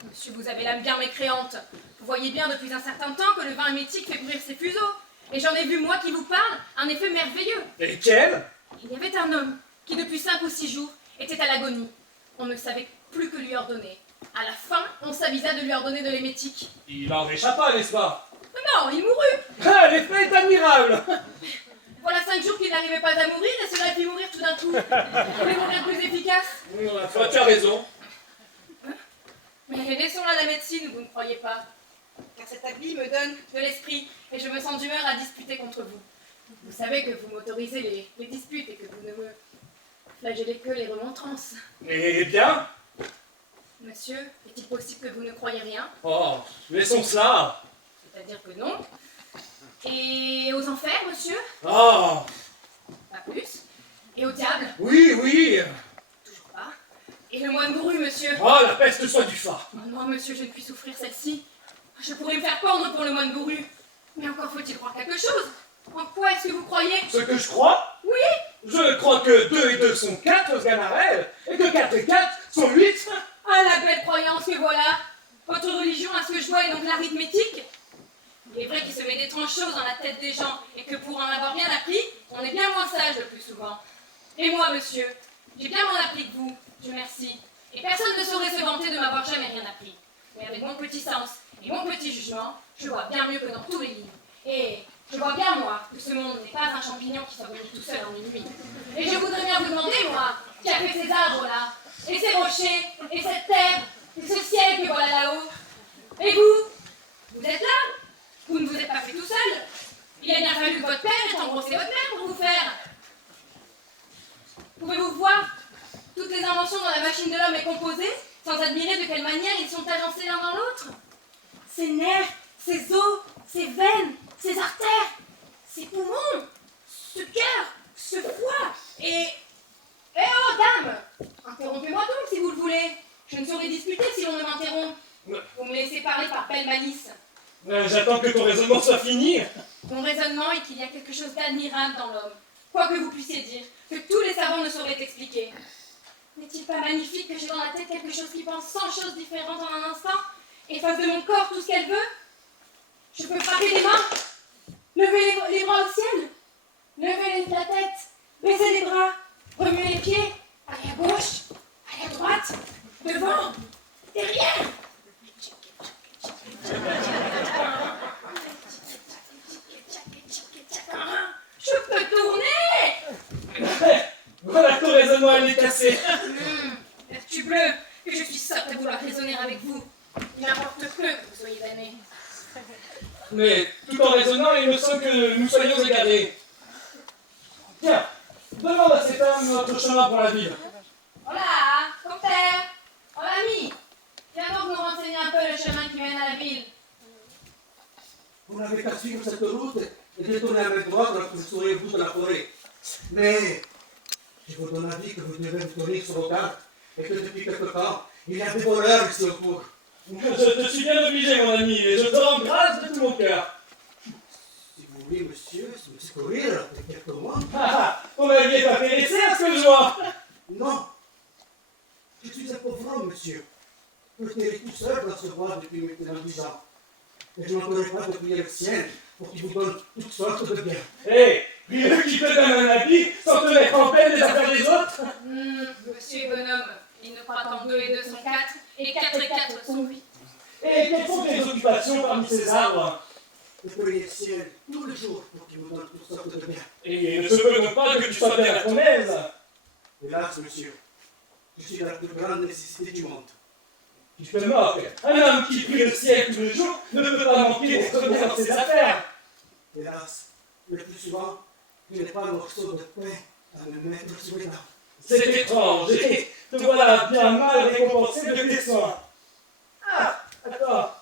Monsieur, vous avez l'âme bien mécréante. Vous voyez bien depuis un certain temps que le vin hémétique fait brûler ses fuseaux. Et j'en ai vu, moi qui vous parle, un effet merveilleux. Et quel? Il y avait un homme qui, depuis 5 ou 6 jours, était à l'agonie. On ne savait plus que lui ordonner. À la fin, on s'avisa de lui ordonner de l'hémétique. Il en réchappa, n'est-ce pas? Non, il mourut. Ah, l'effet est admirable. Voilà 5 jours qu'il n'arrivait pas à mourir et cela fit mourir tout d'un coup. Voulez-vous bien plus efficace? Toi, tu as raison. Mais laissons là la médecine, vous ne croyez pas? Car cet habit me donne de l'esprit et je me sens d'humeur à disputer contre vous. Vous savez que vous m'autorisez les disputes et que vous ne me flagellez que les remontrances. Eh bien? Monsieur, est-il possible que vous ne croyez rien? Oh, laissons ça. C'est-à-dire que non. Et aux enfers, monsieur? Oh, Pas plus. Et au diable? oui, oui. Toujours pas. Et le moine bourru, monsieur? Oh, la peste soit du fa. Oh non, monsieur, je ne puis souffrir celle-ci. Je pourrais me faire pendre pour le moine bourru. Mais encore faut-il croire quelque chose. En quoi est-ce que vous croyez? Ce que je crois? Oui. Je crois que 2 et 2 sont 4 aux Sganarelle, et que 4 et 4 sont 8. Ah, la belle croyance que voilà. Votre religion, à ce que je vois, est donc l'arithmétique. Il est vrai qu'il se met d'étranges choses dans la tête des gens, et que pour en avoir bien appris, on est bien moins sage le plus souvent. Et moi, monsieur, j'ai bien moins appris que vous, Dieu merci. Et personne ne saurait se vanter de m'avoir jamais rien appris. Mais avec mon petit sens et mon petit jugement, je vois bien mieux que dans tous les livres. Et je vois bien, moi, que ce monde n'est pas un champignon qui soit venu tout seul en une nuit. Et je voudrais bien vous demander, moi, qui a fait ces arbres-là, et ces rochers, et cette terre, et ce ciel que voilà là-haut. Et vous êtes là? Vous ne vous êtes pas fait tout seul. Il a bien fallu que votre père ait engrossé votre mère pour vous faire. Pouvez-vous voir? Toutes les inventions dont la machine de l'homme est composée, sans admirer de quelle quelle manière ils sont agencés l'un dans l'autre. Ses nerfs, ses os, ses veines, ses artères, ses poumons, ce cœur, ce foie, et... Eh oh, dame! Interrompez-moi donc si vous le voulez. Je ne saurais discuter si l'on ne m'interrompt. Vous me laissez parler par belle malice. J'attends que ton raisonnement soit fini. Mon raisonnement est qu'il y a quelque chose d'admirable dans l'homme. Quoi que vous puissiez dire, que tous les savants ne sauraient expliquer. N'est-il pas magnifique que j'ai dans la tête quelque chose qui pense 100 choses différentes en un instant et fasse de mon corps tout ce qu'elle veut? Je peux frapper les mains, lever les bras au ciel, lever la tête, baisser les bras, remuer les pieds, aller à gauche, aller à droite, devant, derrière. Je peux tourner! Voilà ton raisonnement, il est cassé. Vertu bleue, que je suis sotte à vouloir raisonner avec vous. Il importe peu que vous soyez damnés. Mais tout en raisonnant, il me semble que nous soyons égarés. Tiens, demande à cet homme notre chemin pour la ville. Hola, compère! Oh ami! Viens donc nous renseigner un peu le chemin qui mène à la ville. Vous n'avez qu'à suivre cette route et détourner à main droite lorsque vous serez au bout de la forêt. Mais je vous donne l'avis que vous devez vous tenir sur vos gardes et que depuis quelque temps, il y a des voleurs ici au cours. Je te suis bien obligé, mon ami, et je te rends grâce de tout mon cœur. Si vous voulez, monsieur, me secourir de quelques mois. Ton avis est intéressé à ce que je vois. Non, je suis un pauvre homme, monsieur. Je suis tout seul dans ce bois depuis maintenant 10 ans. Et je n'entendrai pas de prier le ciel pour qu'il vous donne toutes sortes de biens. Hé, priez-le qui te donne un avis sans te mettre en peine des affaires des autres. Monsieur est bonhomme. Il ne croit qu'en 2 et 2 sont 4, et 4 et 4 sont 8. Et quelles sont tes occupations parmi ces arbres? Je prier le ciel tous les jours pour qu'il vous donne toutes sortes de biens. Et il ne se peut donc pas que tu sois bien à ton aise. Hélas, monsieur, je suis la plus grande nécessité du monde. Tu te moques. Un homme qui prie le ciel tous les jours ne peut pas manquer d'être bien dans ses affaires. Hélas, le plus souvent, je n'ai pas un morceau de pain à me mettre sous les dents. C'est étrange, et te voilà bien mal récompensé de tes soins. Ah, attends,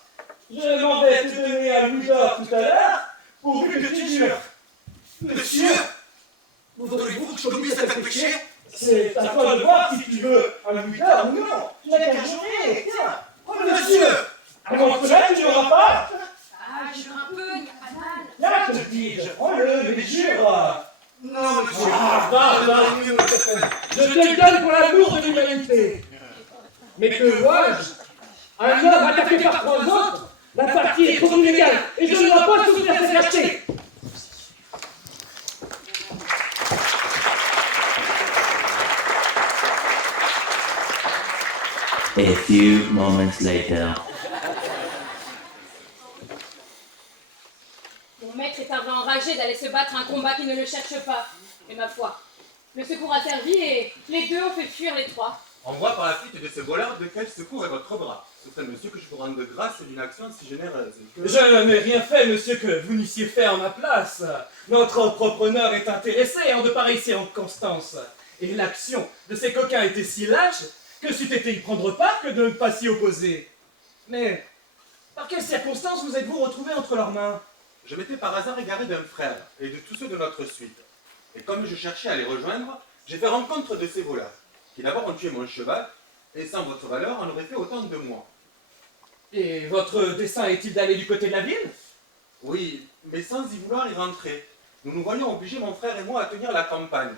je m'en vais te donner un louis d'or tout à l'heure, pourvu que tu jures. Monsieur, voudrez-vous que je commise un péché? C'est à toi de voir si tu veux un louis d'or ou non. Tu n'as qu'à jurer, tiens, prends-le. Monsieur! À mon cela, tu n'auras pas. Ah, jure un peu, il n'y a pas de mal. Là, te dis-je, prends-le et jure. Non, monsieur! Ah, va. Mieux que faire. Je te le donne pour l'amour de l'humanité. Mais que vois-je? Un homme attaqué par 3 autres? La partie est trop inégale et je ne dois pas souffrir cette lâcheté. A few moments later. Mon maître est un vrai enragé d'aller se battre un combat qui ne le cherche pas. Mais ma foi, le secours a servi et les deux ont fait fuir les 3. On voit par la fuite de ce voleur de quel secours est votre bras. C'est un monsieur que je vous rende de grâce d'une action si généreuse. Je n'ai rien fait, monsieur, que vous n'eussiez fait en ma place. Notre propre honneur est intéressé en de pareilles circonstances. Et l'action de ces coquins était si lâche que c'eût été y prendre part que de ne pas s'y opposer. Mais par quelles circonstances vous êtes-vous retrouvé entre leurs mains? Je m'étais par hasard égaré d'un frère et de tous ceux de notre suite. Et comme je cherchais à les rejoindre, j'ai fait rencontre de ces voleurs, qui d'abord ont tué mon cheval, et sans votre valeur, en auraient fait autant de moi. Et votre dessein est-il d'aller du côté de la ville? Oui, mais sans y vouloir y rentrer. Nous nous voyons obligés, mon frère et moi, à tenir la campagne,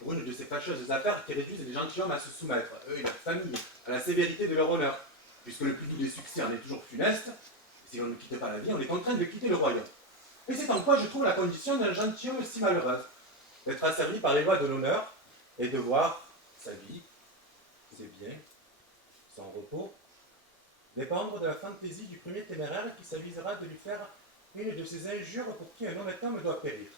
pour une de ces fâcheuses affaires qui réduisent les gentilshommes à se soumettre, eux et leur famille, à la sévérité de leur honneur, puisque le plus doux des succès en est toujours funeste, et si l'on ne quitte pas la vie, on est contraint de quitter le royaume. Et c'est en quoi je trouve la condition d'un gentilhomme si malheureuse, d'être asservi par les lois de l'honneur, et de voir sa vie, ses biens, son repos, dépendre de la fantaisie du premier téméraire qui s'avisera de lui faire une de ces injures pour qui un honnête homme doit périr.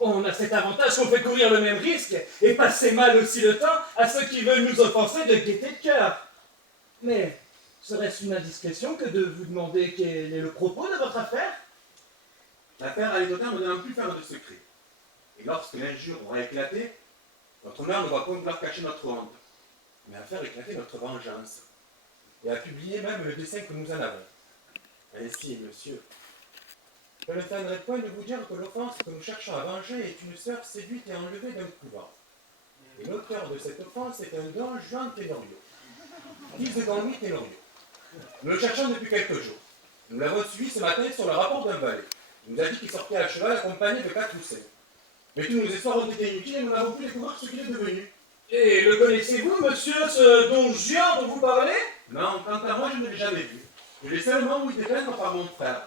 On a cet avantage qu'on fait courir le même risque et passer mal aussi le temps à ceux qui veulent nous offenser de gaieté de cœur. Mais serait-ce une indiscrétion que de vous demander quel est le propos de votre affaire? L'affaire allait au terme de n'en plus faire de secret. Et lorsque l'injure aura éclaté, notre honneur ne va pas vouloir cacher notre honte, mais à faire éclater notre vengeance. et a publié même le dessin que nous en avons. Ainsi, monsieur, je ne feindrai point de vous dire que l'offense que nous cherchons à venger est une sœur séduite et enlevée d'un couvent. Et l'auteur de cette offense est un Don Juan Tenorio, fils de Don Louis Tenorio. Nous le cherchons depuis quelques jours. Nous l'avons suivi ce matin sur le rapport d'un valet. Il nous a dit qu'il sortait à cheval accompagné de 4 ou 5. Mais tous nos efforts ont été inutiles et nous n'avons pu découvrir ce qu'il est devenu. Et le connaissez-vous, monsieur, ce Don Juan dont vous parlez? Non, quant à moi, je ne l'ai jamais vu. Je l'ai seulement ouï dépeindre par mon frère.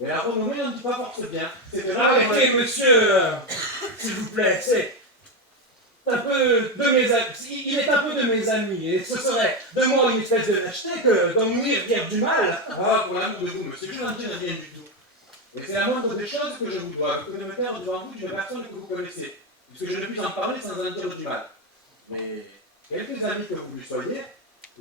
Mais la renommée n'en dit pas force bien. C'est un Arrêtez, monsieur, s'il vous plaît, c'est un peu de mes amis. Il est un peu de mes amis, et ce serait de moi une espèce de lâcheté que d'en mourir dire du mal. Ah, pour l'amour de vous, monsieur, je n'en dirai rien du tout. Et c'est la moindre des choses que je vous dois, que de me taire devant vous d'une personne que vous connaissez, puisque je ne puis en parler sans en dire du mal. Mais, quelques amis que vous lui soyez,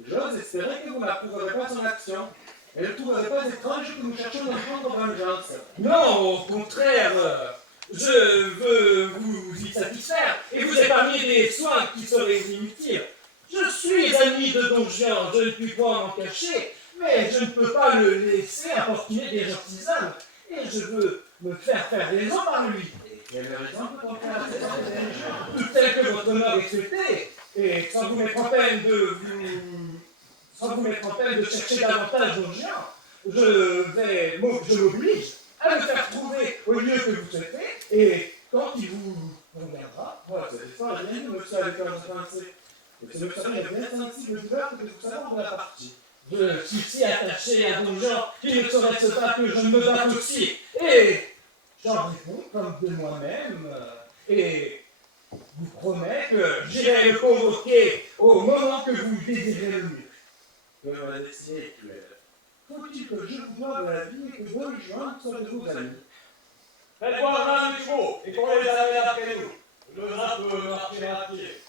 j'ose espérer que vous n'approuverez pas son action, et ne trouverez pas étrange que nous cherchions d'en prendre vengeance. Non, au contraire, je veux vous y satisfaire et vous épargner des soins qui seraient inutiles. Je suis ami de Don Juan, je ne puis pas m'en cacher, mais je ne peux pas le laisser importuner des gentilshommes, et je veux me faire raison par lui. Quelle raison peut-on faire Toute telle que votre honneur est souhaité, et sans vous mettre en peine de chercher davantage Don Juan, je m'oblige à le faire trouver au lieu que vous souhaitez, et quand il vous conviendra. Voilà, c'est ça, rien que monsieur avait fait notre pensée. Mais ce me serait une bien sensible douleur que de vous savoir de la partie. Je suis si attaché à Don Juan qu'il ne saurait se battre que je me batte aussi. Et j'en réponds comme de moi-même, et vous promets que j'irai le convoquer au moment que vous désirez le mieux. Que la destinée est cruelle. Faut-il que je vous doive la vie et que Don Juan soit de vos amis? Faites voir un du chevaux et qu'on les amène après nous. Le vin peut marcher à pied.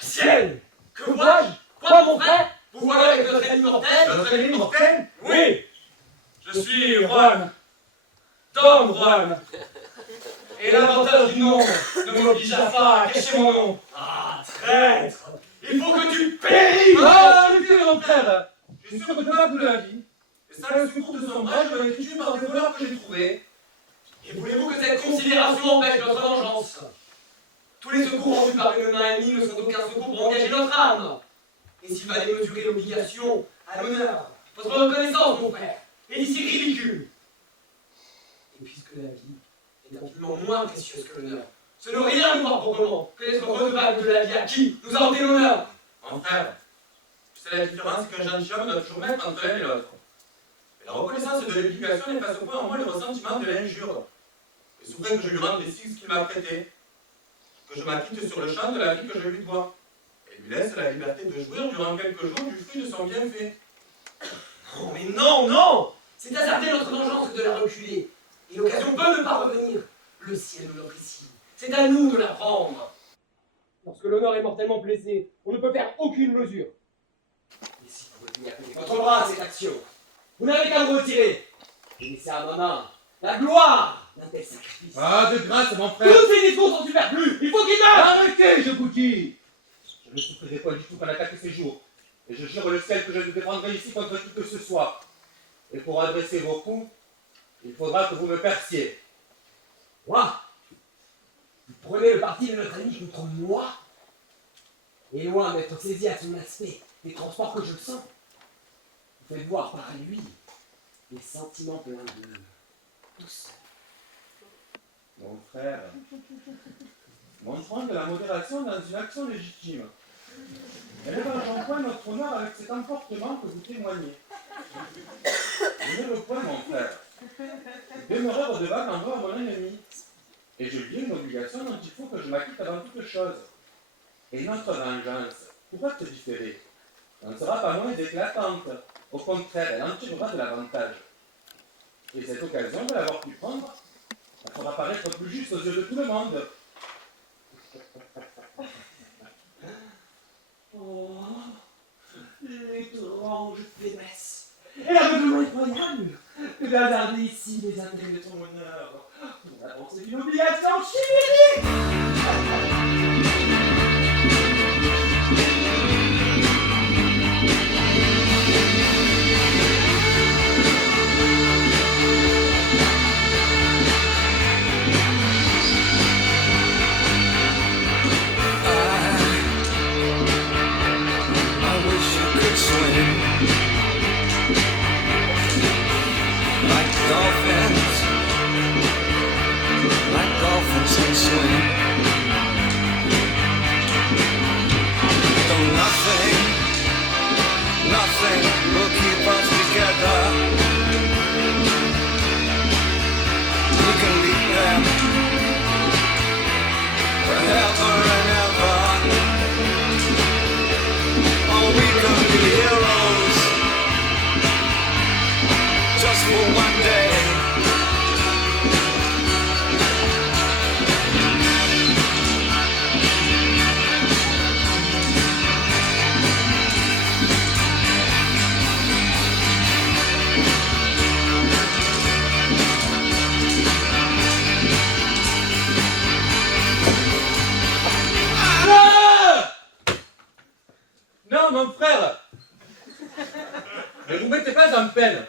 Ciel! Que vois-je? Quoi, mon frère? Vous voilà avec notre ennemi mortel? Notre ennemi mortel? Oui! Je suis Juan. Dom Juan! Et l'avantage du nom ne m'oblige pas à cacher mon nom. Ah, traître! Il faut que tu périsses! Ah, monsieur mon frère! Je suis redevable de la vie. Et ça, le secours de son bras, je l'ai tué par des voleurs que j'ai trouvés. Et voulez-vous que cette considération empêche notre vengeance? Tous les secours rendus par une main ennemie ne sont aucun secours pour engager notre âme. Et s'il fallait mesurer l'obligation à l'honneur, votre reconnaissance, mon frère, est ici ridicule. Et puisque la vie est infiniment moins précieuse que l'honneur, ce n'est rien de moins proprement que d'être redevable de la vie à qui nous a ôté l'honneur. Mon frère, tu sais la différence qu'un gentilhomme doit toujours mettre entre l'un et l'autre. Et la reconnaissance de l'éducation n'efface au point en moi le ressentiment de l'injure. Et souverain que je lui rende les sixes qu'il m'a prêtés, que je m'acquitte sur le champ de la vie que je lui dois, et lui laisse la liberté de jouir durant quelques jours du fruit de son bienfait. Non, mais non, non! C'est hasarder notre vengeance de la reculer. Et l'occasion peut ne pas revenir. Le ciel nous l'offre ici. C'est à nous de la prendre. Lorsque l'honneur est mortellement blessé, on ne peut faire aucune mesure. Et si vous retenez à côté votre bras à cette action, vous n'avez qu'à vous retirer. Et laissez à ma main la gloire d'un tel sacrifice. Ah, de grâce, mon frère! Tous ces discours sont superflus. Il faut qu'il meure! Arrêtez, je vous dis! Je ne souffrirai pas du tout qu'on attaque ces jours. Et je jure le ciel que je ne défendrai ici contre qui que ce soit. Et pour adresser vos coups, il faudra que vous me perciez. Moi, vous prenez le parti de notre ami contre moi, et loin d'être saisi à son aspect des transports que je sens, vous faites voir par lui des sentiments pleins de douceur. Mon frère, montrons de la modération dans une action légitime. Et n'évangeons point notre honneur avec cet emportement que vous témoignez. Venez le point, mon frère. Je demeurai redevable envers mon ennemi. Et je lui ai une obligation dont il faut que je m'acquitte avant toute chose. Et notre vengeance pourra te différer. Elle ne sera pas moins éclatante. Au contraire, elle en tirera de l'avantage. Et cette occasion de l'avoir pu prendre, elle fera paraître plus juste aux yeux de tout le monde. Oh, l'étrange faiblesse et l'aveuglement effroyable que d'hasarder ici les intérêts de ton honneur pour avancer d'une obligation chimérique. Like dolphins can swim. Though nothing will keep us together. We can leave them forever and ever. Or we can be heroes just for one day. Non, mon frère! Ne vous mettez pas en peine.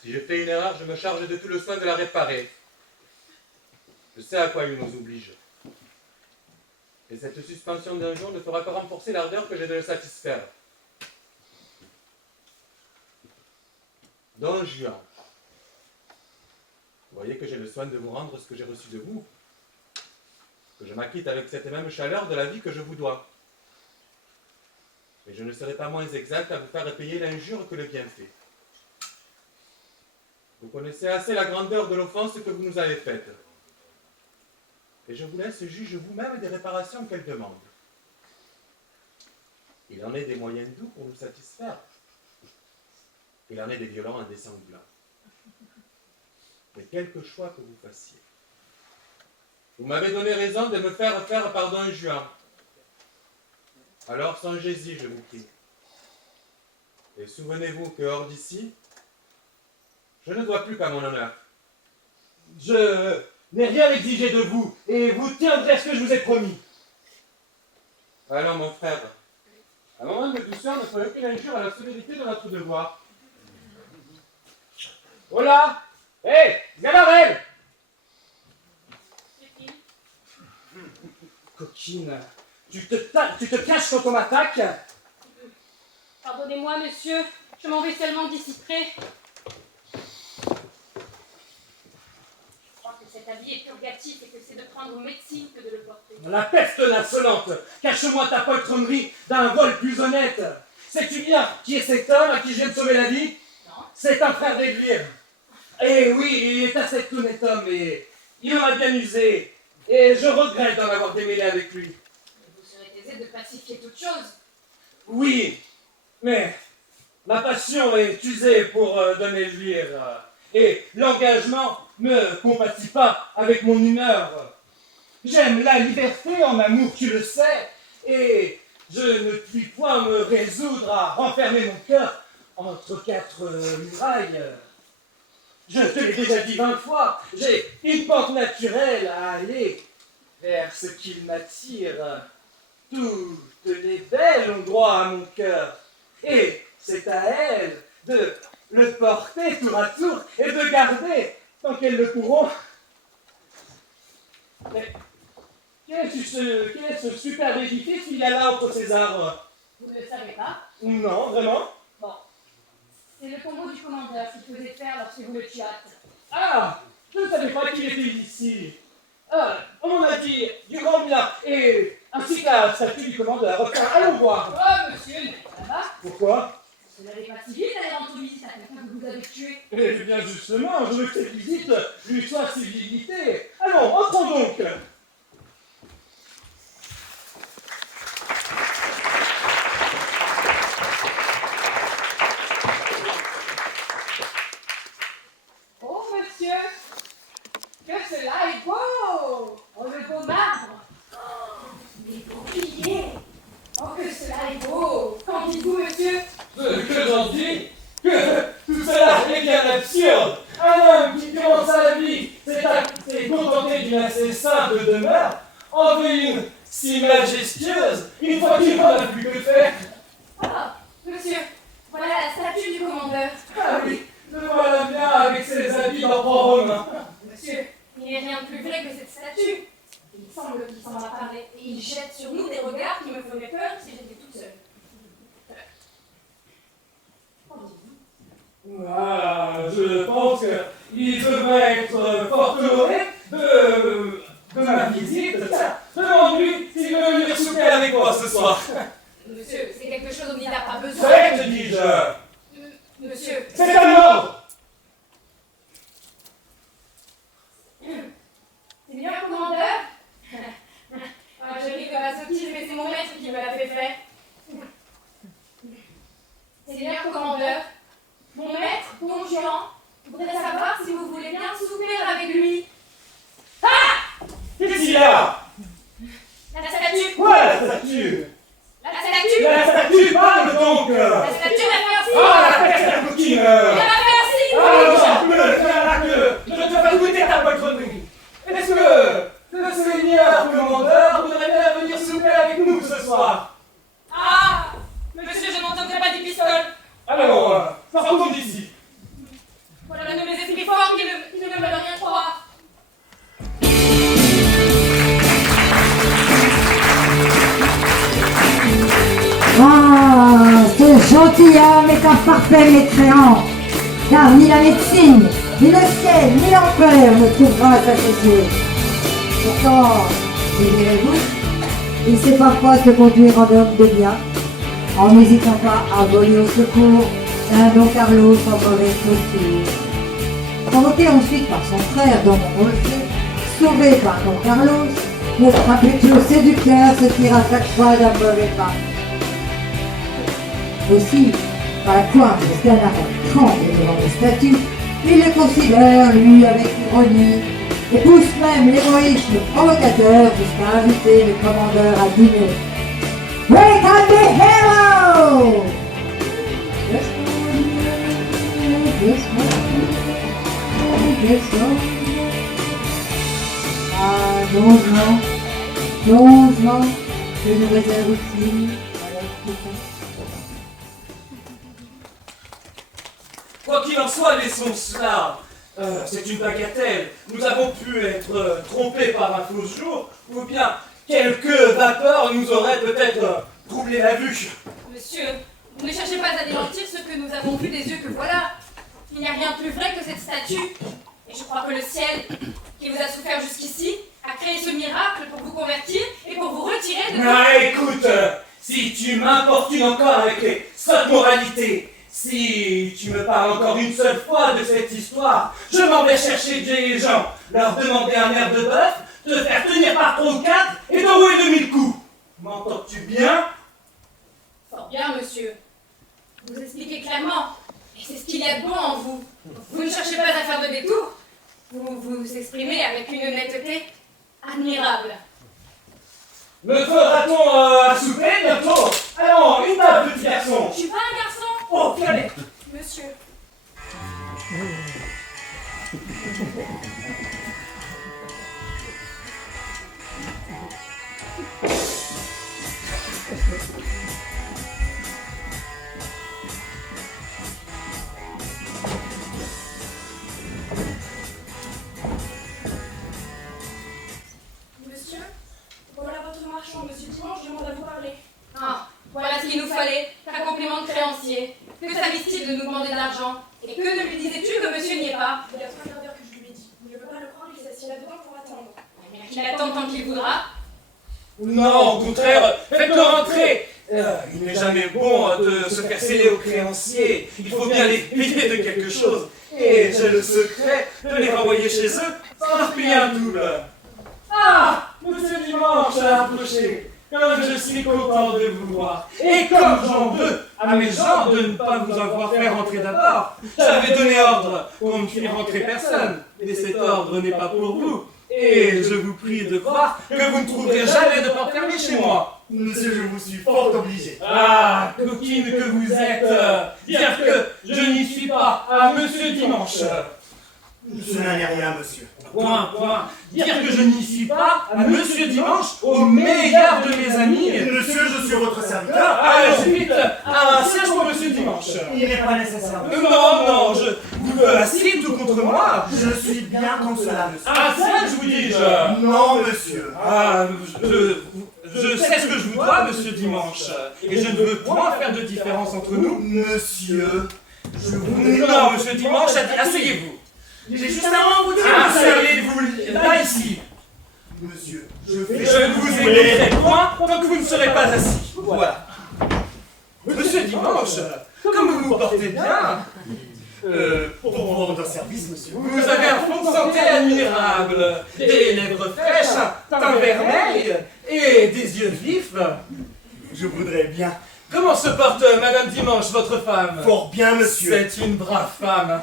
Si je fais une erreur, je me charge de tout le soin de la réparer. Je sais à quoi il nous oblige. Et cette suspension d'un jour ne fera que renforcer l'ardeur que j'ai de le satisfaire. Don Juan, vous voyez que j'ai le soin de vous rendre ce que j'ai reçu de vous, que je m'acquitte avec cette même chaleur de la vie que je vous dois. Mais je ne serai pas moins exact à vous faire payer l'injure que le bienfait. Vous connaissez assez la grandeur de l'offense que vous nous avez faite. Et je vous laisse juge vous-même des réparations qu'elle demande. Il en est des moyens doux pour nous satisfaire. Il en est des violents et des sanglants. Mais quelque choix que vous fassiez. Vous m'avez donné raison de me faire faire par Don Juan. Alors songez-y, je vous prie. Et souvenez-vous que hors d'ici, je ne dois plus qu'à mon honneur. Je n'ai rien exigé de vous, et vous tiendrez à ce que je vous ai promis. Allons, mon frère. Un moment de douceur ne ferait aucune injure à la solidité de notre devoir. Oh là! Hé! Galarelle! Coquine, tu te caches quand on m'attaque? Pardonnez-moi, monsieur, je m'en vais seulement d'ici près. Je crois que cet habit est purgatif et que c'est de prendre médecine que de le porter. La peste l'insolente! Cache-moi ta poltronnerie d'un vol plus honnête! Sais-tu bien qui est cet homme à qui je viens de sauver la vie? Non. C'est un frère d'Elvire. Eh oui, il est assez honnête homme et il m'a bien usé. Et je regrette d'en avoir démêlé avec lui. Mais vous serez aisé de pacifier toute chose. Oui, mais ma passion est usée pour donner Elvire. Et l'engagement ne compatit pas avec mon humeur. J'aime la liberté en amour, tu le sais, et je ne puis point me résoudre à renfermer mon cœur entre quatre murailles. Je te l'ai déjà dit 20 fois, j'ai une pente naturelle à aller vers ce qu'il m'attire. Toutes les belles ont droit à mon cœur, et c'est à elles de le porter tour à tour et de garder tant qu'elles le pourront. Mais quel est ce superbe édifice qu'il y a là entre ces arbres? Vous ne le savez pas? Non, vraiment? Bon. C'est le tombeau du commandeur qu'il faisait faire lorsque vous le tuâtes. Ah, je ne savais pas qu'il était ici. Ah, on m'a dit du grand bien, et ainsi que la statue du commandeur. Enfin, allons voir. Oh, monsieur, n'allez pas là-bas. Pourquoi? Ce n'est pas civil d'aller rendre visite à quelqu'un que vous avez tué. Eh bien justement, je veux que cette visite lui soit civilité. Allons, entrons donc. Oh, monsieur, que cela est beau! Oh, le beau marbre! Oh, les beaux piliers! Oh, que cela est beau! Qu'en dites-vous, monsieur? Que j'en dis? Que tout cela est bien absurde. Un homme qui commence la vie s'est contenté d'une assez simple demeure, en veut une si majestueuse, une fois qu'il n'en a plus que faire. Ah, monsieur, voilà la statue du commandeur. Ah oui, le voilà bien avec ses habits d'empereur romain. Monsieur, il n'est rien de plus vrai que cette statue. Il semble qu'il s'en va parler et il jette sur nous des regards qui me feraient peur si j'étais toute seule. qu'il devrait être fort honoré de ma visite. Demande-lui s'il veut venir souper avec moi ce soir. Monsieur, c'est quelque chose dont il n'a pas besoin. C'est, te dis-je. Monsieur. C'est un ordre. C'est bien, commandeur? Ah, je ris comme un sottise, mais c'est mon maître qui me l'a fait faire. C'est bien, commandeur. Mon maître, Don Juan, voudrait savoir si vous voulez bien souper avec lui. Ah! Qu'est-ce qu'il y a? La statue. Quoi, la statue? La statue. La statue, parle donc. La statue m'a fait un signe. Ah, la tête de la coquine. Elle m'a fait un signe. Ah, je peux le faire là que je te fais goûter ta poitrine. Est-ce que le seigneur commandeur voudrait bien venir souper avec nous ce soir? Ah! Monsieur, je n'entendrai pas du pistole. Alors, sortons d'ici. Voilà l'un de mes esprits forts qui ne me veulent rien croire. Ah, ce gentilhomme est un parfait mécréant, car ni la médecine, ni le ciel, ni l'enfer ne trouvera sa chaussure. Pourtant, désirez-vous, il sait parfois se conduire en homme de bien, en n'hésitant pas à voler au secours d'un Don Carlos en mauvaise posture. Convoqué ensuite par son frère Don José, sauvé par Don Carlos, notre impétueux séducteur se tire à chaque fois d'un mauvais pas. Aussi, par la pointe de Scanarelle tremble devant les statues, il les considère, lui, avec ironie, et pousse même l'égoïsme provocateur jusqu'à inviter le commandeur à dîner. Wake up the hero! Ah, Don Juan, je nous réserve aussi à la prochaine. Quoi qu'il en soit, laissons cela. C'est une bagatelle. Nous avons pu être trompés par un faux jour, ou bien quelques vapeurs nous auraient peut-être troublé la vue. Monsieur, ne cherchez pas à démentir ce que nous avons vu des yeux que voilà. Il n'y a rien de plus vrai que cette statue. Et je crois que le ciel, qui vous a souffert jusqu'ici, a créé ce miracle pour vous convertir et pour vous retirer de... Ah, écoute, si tu m'importunes encore avec les sottes moralités, si tu me parles encore une seule fois de cette histoire, je m'en vais chercher des gens, leur demander un air de bœuf, te faire tenir par 3 ou 4 et t'enrouer de 1000 coups. M'entends-tu bien? Fort bien, monsieur. Vous expliquez clairement. Et c'est ce qu'il y a de bon en vous. Vous ne cherchez pas à faire de détour. Vous vous exprimez avec une honnêteté admirable. Me fera-t-on à souper bientôt? Allons, une table, petit garçon. Je suis pas un garçon. Oh, violet. Monsieur. Monsieur, voilà votre marchand, monsieur Dimanche demande à vous parler. Ah, voilà ce qu'il nous fallait. Un compliment de créancier. Que savait-il de nous demander de l'argent? Et que ne lui disais-tu que monsieur n'y est pas? Il y a 3 quarts d'heure que je lui ai dit. Je ne peux pas le croire, il s'assied là-dedans pour attendre. Mais qu'il attend tant qu'il voudra. Non, au contraire, faites-le rentrer. Il n'est jamais bon de se faire sceller aux créanciers. Il faut bien les payer de quelque chose. Et j'ai le secret de les renvoyer chez eux sans leur payer un double. Ah, monsieur Dimanche a approché. Comme je suis content de vous voir. Et comme j'en veux à mes gens de ne pas vous avoir fait rentrer d'abord, j'avais donné ordre qu'on ne fit rentrer personne. Mais cet ordre n'est pas pour vous. Et je vous prie de croire que vous ne trouverez jamais de porte fermée chez moi. Monsieur, je vous suis fort obligé. Ah, coquine que vous êtes, dire que je n'y suis pas à monsieur Dimanche. Je n'en ai rien, monsieur. Point. Dire que je n'y suis pas à monsieur Dimanche, au meilleur de mes amis. Monsieur, je suis votre serviteur. Allez vite, à un siège pour monsieur Dimanche. Il n'est pas nécessaire. Non, vous me assis tout contre moi. Je suis bien comme cela, monsieur. Un siège, vous dis-je. Non, monsieur. Ah, je sais ce que je vous dois, monsieur Dimanche. Et je ne veux point faire de différence entre nous. Monsieur, je voudrais... Non, monsieur Dimanche, asseyez-vous. J'ai juste un mot à vous dire, Installez-vous là, ici. Monsieur, Je ne vous écouterai point tant que vous ne serez pas assis. Voilà. Monsieur Dimanche, comme vous vous portez bien, pour vous rendre service, monsieur. vous avez un fond de santé admirable, des lèvres fraîches, un teint vermeil et des yeux vifs. Je voudrais bien. Comment se porte Madame Dimanche, votre femme? Fort bien, monsieur. C'est une brave femme.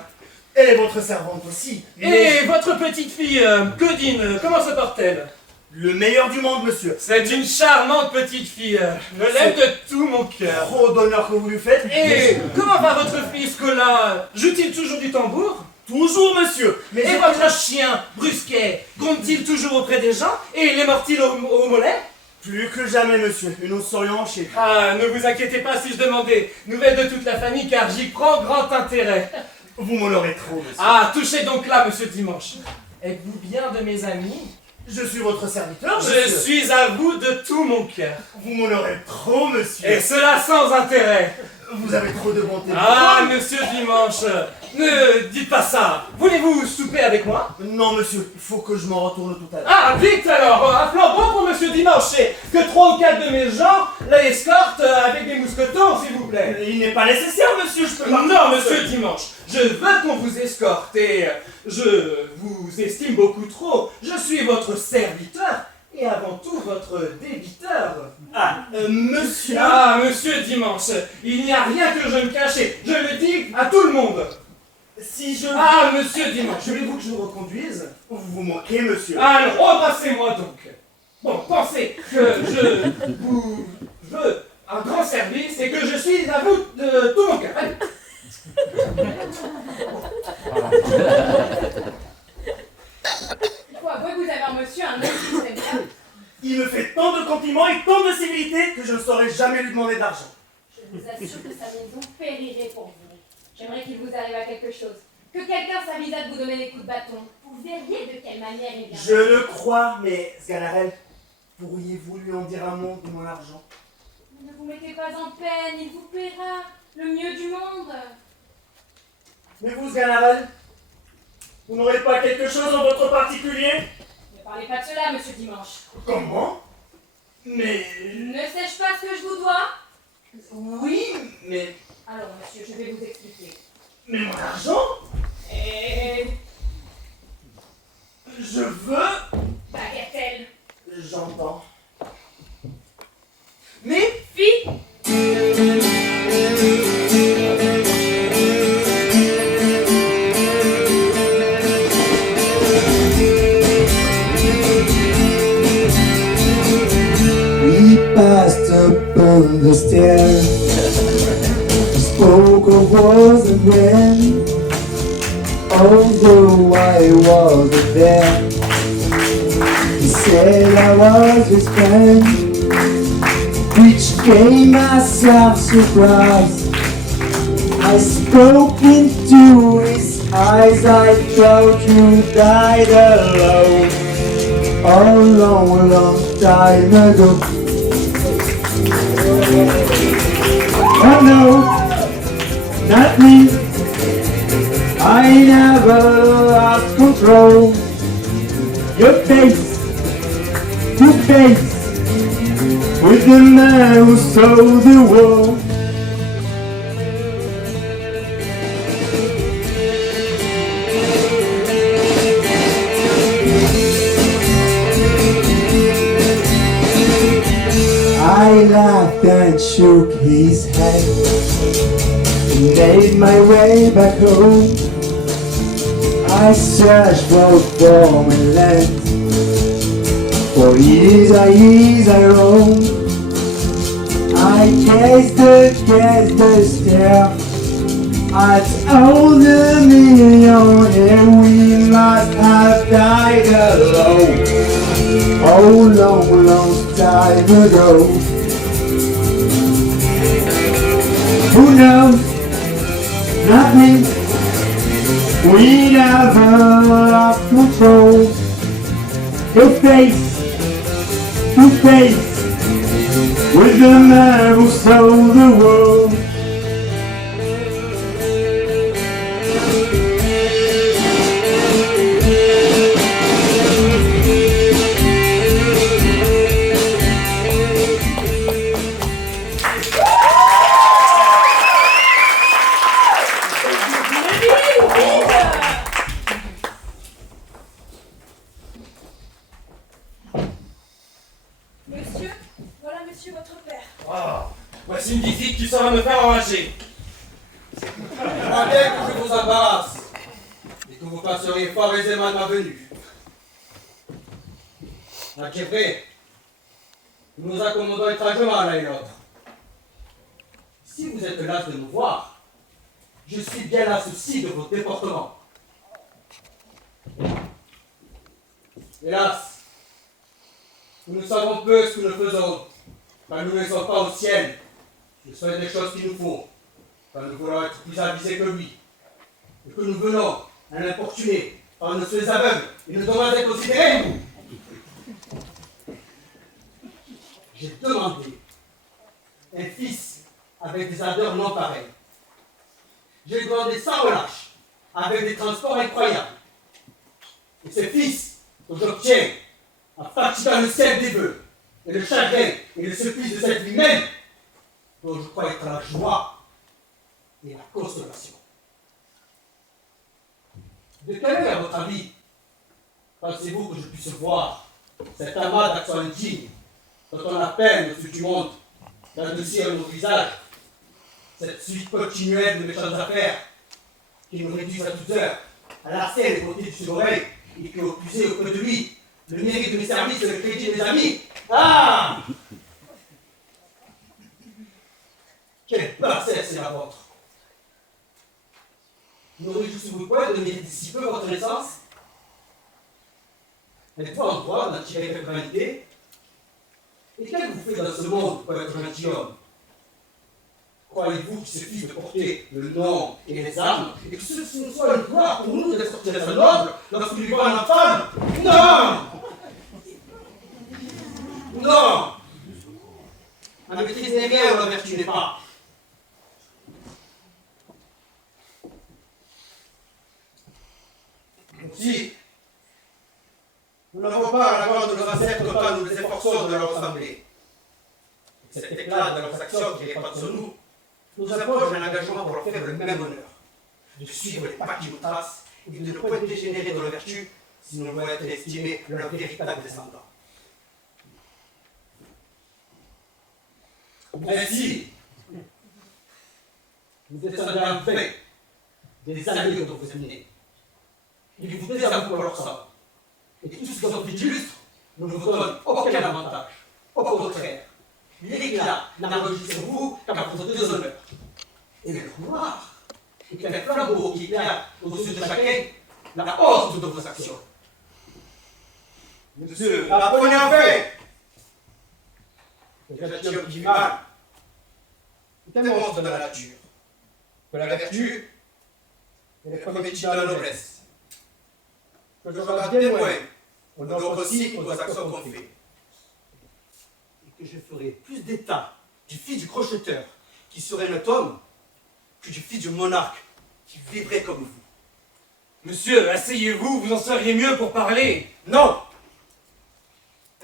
Et votre servante aussi. Et votre petite fille, Claudine, comment se porte-t-elle? Le meilleur du monde, monsieur. C'est une charmante petite fille. Je l'aime de tout mon cœur. Trop d'honneur que vous lui faites. Et comment va votre fils Colin? Joue-t-il toujours du tambour? Toujours, monsieur. Mais et votre chien, Brusquet, gronde-t-il toujours auprès des gens? Et les mord-il au mollet? Plus que jamais, monsieur. Et nous serions chez lui. Ah, ne vous inquiétez pas si je demandais nouvelles de toute la famille, car j'y prends grand intérêt. Vous m'en aurez trop, monsieur. Ah, touchez donc là, monsieur Dimanche. Êtes-vous bien de mes amis? Je suis votre serviteur, monsieur. Je suis à vous de tout mon cœur. Vous m'en aurez trop, monsieur. Et cela sans intérêt. Vous avez trop de bonté. Ah, monsieur Dimanche, ne dites pas ça. Voulez-vous souper avec moi? Non, monsieur, il faut que je m'en retourne tout à l'heure. Ah, vite alors. Un flambeau pour monsieur Dimanche. Et que 3 ou 4 de mes gens l'escortent avec des mousquetons, s'il vous plaît. Il n'est pas nécessaire, monsieur, je peux pas... Non, monsieur Dimanche, je veux qu'on vous escorte et je vous estime beaucoup trop. Je suis votre serviteur et avant tout votre débiteur. Ah, monsieur... Ah, monsieur Dimanche, il n'y a rien que je ne cache, je le dis à tout le monde. Si je... Ah, monsieur Dimanche, voulez-vous que je vous reconduise? Vous vous moquez, monsieur. Alors, embrassez-moi donc. Bon, pensez que je vous veux un grand service et que je suis à vous de tout mon cœur. Allez. Il faut avouer que vous avez un monsieur, un homme qui serait bien. Il me fait tant de compliments et tant de civilité que je ne saurais jamais lui demander d'argent. Je vous assure que sa maison périrait pour vous. J'aimerais qu'il vous arrive à quelque chose. Que quelqu'un s'avisa de vous donner des coups de bâton. Vous verriez de quelle manière il vient. Je le crois, mais Sganarelle, pourriez-vous lui en dire un mot de mon argent? Ne vous mettez pas en peine, il vous paiera. Le mieux du monde. Mais vous, Sganarelle, vous n'aurez pas quelque chose en votre particulier? Ne parlez pas de cela, monsieur Dimanche. Comment? Mais... Ne sais-je pas ce que je vous dois? Oui, mais... Alors, monsieur, je vais vous expliquer. Mais mon argent? Et... Je veux... bagatelle. J'entends. Mais... Fille. We passed up on the stairs, spoke of wars and when, although I wasn't there. He said I was his friend, which came as a surprise. I spoke into his eyes, I thought you died alone a long, long time ago. Oh no, not me, I never lost control. Your face to face with the man who sold the world. I laughed and shook his head, made my way back home. I searched for foreign land, for years I roamed. I gazed the stare at all the millionaire. We must have died alone, oh long, long time ago. Who knows? Not me. We never lost control. Your face to face with the man who sold the world. une visite qui saura me faire enrager. Je crois bien que je vous embarrasse et que vous passeriez fort aisément de ma venue. C'est vrai, nous nous accommodons étrangement l'un et l'autre. Si vous êtes las de nous voir, je suis bien las aussi de vos déportements. Hélas, nous ne savons peu ce que nous faisons quand nous ne sommes pas au ciel. Ce sont des choses qu'il nous faut quand nous voulons être plus avisés que lui. Et que nous venons à l'importuner par nos yeux aveugles et nous devons être considérés. J'ai demandé un fils avec des ardeurs non pareilles. J'ai demandé sans relâche, avec des transports incroyables. Et ce fils que j'obtiens en pratiquant le ciel des vœux, et le chagrin et le supplice de cette vie même, dont je crois être la joie et la consolation. De quel œil, à votre avis, pensez-vous que je puisse voir cet amas d'accents indignes dont on a peine au-dessus du monde d'adoucir nos visages, cette suite continuelle de méchantes affaires qui nous réduisent à toute heure à lasser les beautés du soleil et qui ont puisé auprès de lui le mérite de mes services et le crédit de mes amis. Ah! Quelle bassesse est la vôtre! Ne réjouissez-vous point de mériter si peu votre naissance? Êtes-vous en droit d'en tirer quelque vanité? Et qu'avez-vous fait dans ce monde pour être un gentilhomme? Croyez-vous qu'il suffit de porter le nom et les armes et que ce ne soit une gloire pour nous d'être sortis de noble lorsque nous vivons en femme? Non! Non! La maîtrise n'est rien où la vertu n'est pas. Si nous n'avons pas à la gloire de nos ancêtres quand nous nous efforçons de leur ressembler, cet éclat de leurs actions qui répandent sur nous, nous approche d'un engagement pour leur faire le même honneur, de suivre les pas qui nous tracent et de ne point dégénérer dans la vertu si nous voulons être estimés leurs véritables descendants. Ainsi, nous descendons en fait des alliés dont vous êtes nés. Ils vous désavouent pour leur sang. Et tout ce dont ils illustrent ne vous donne aucun avantage. Au contraire, l'éclat n'enregistre sur vous qu'à votre déshonneur. Et le gloire est un flambeau qui éclaire au-dessus de chacun la honte de vos actions. Monsieur, apprenez en fait que le gentilhomme qui vit mal est un monstre de la nature, que la vertu est le premier titre de la noblesse, que je regarde bien loin, on honore aussi aux actions qu'on fait, et que je ferai plus d'état du fils du crocheteur, qui serait un homme, que du fils du monarque, qui vivrait comme vous. Monsieur, asseyez-vous, vous en seriez mieux pour parler. Non!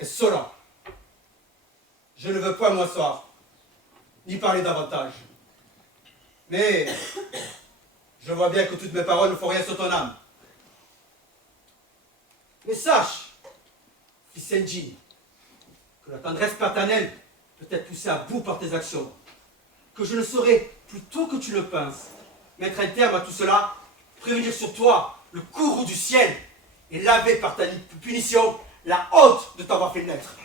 Insolent. Je ne veux pas m'asseoir, ni parler davantage. Mais je vois bien que toutes mes paroles ne font rien sur ton âme. Mais sache, fils Senjin, que la tendresse paternelle peut être poussée à bout par tes actions, que je ne saurais, plus tôt que tu le penses, mettre un terme à tout cela, prévenir sur toi le courroux du ciel et laver par ta punition la honte de t'avoir fait naître.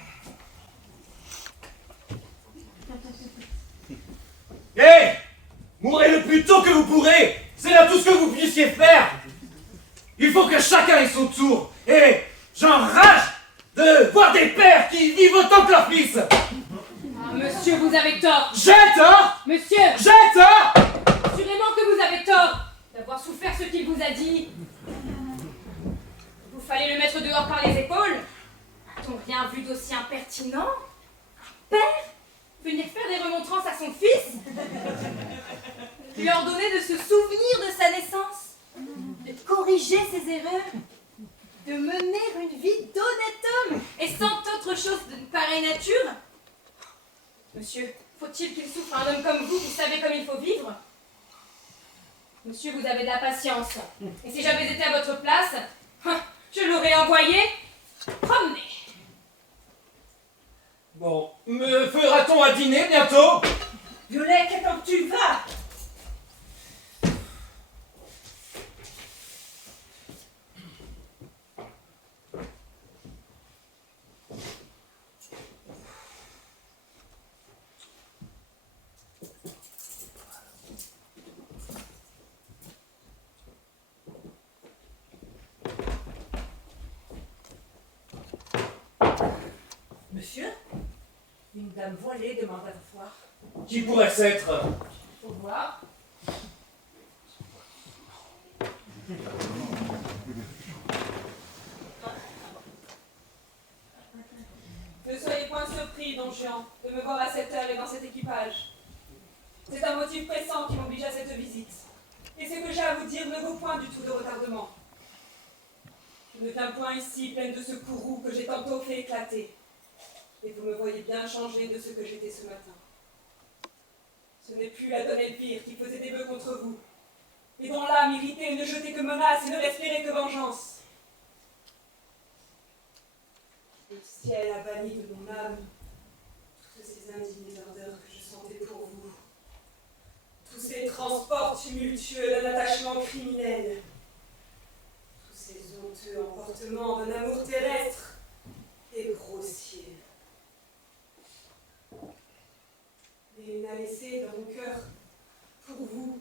Hé! Mourrez le plus tôt que vous pourrez! C'est là tout ce que vous puissiez faire! Il faut que chacun ait son tour! Et j'enrage de voir des pères qui vivent autant que leurs fils! Ah, monsieur, vous avez tort! J'ai tort! Monsieur! J'ai tort! Assurément que vous avez tort d'avoir souffert ce qu'il vous a dit. Vous fallait le mettre dehors par les épaules. A-t-on rien vu d'aussi impertinent? Un père venir faire des remontrances à son fils? Lui ordonner de se souvenir de sa naissance, de corriger ses erreurs, de mener une vie d'honnête homme, et sans autre chose d'une pareille nature? Monsieur, faut-il qu'il souffre un homme comme vous qui savez comme il faut vivre? Monsieur, vous avez de la patience, et si j'avais été à votre place, je l'aurais envoyé promener. Bon, me fera-t-on à dîner bientôt? Violet, qu'attends que tu vas? Monsieur, une dame voilée demande à vous voir. Qui pourrait-ce être? Faut voir. Ne soyez point surpris, don Juan, de me voir à cette heure et dans cet équipage. C'est un motif pressant qui m'oblige à cette visite. Et ce que j'ai à vous dire ne vaut point du tout de retardement. Je ne viens point ici pleine de ce courroux que j'ai tantôt fait éclater. Et vous me voyez bien changé de ce que j'étais ce matin. Ce n'est plus la donne Elvire qui faisait des vœux contre vous, et dont l'âme irritée ne jetait que menaces et ne respirait que vengeance. Le ciel a banni de mon âme toutes ces indignes ardeurs que je sentais pour vous, tous ces transports tumultueux d'un attachement criminel, tous ces honteux emportements d'un amour terrestre et grossier. Mais il n'a laissé dans mon cœur, pour vous,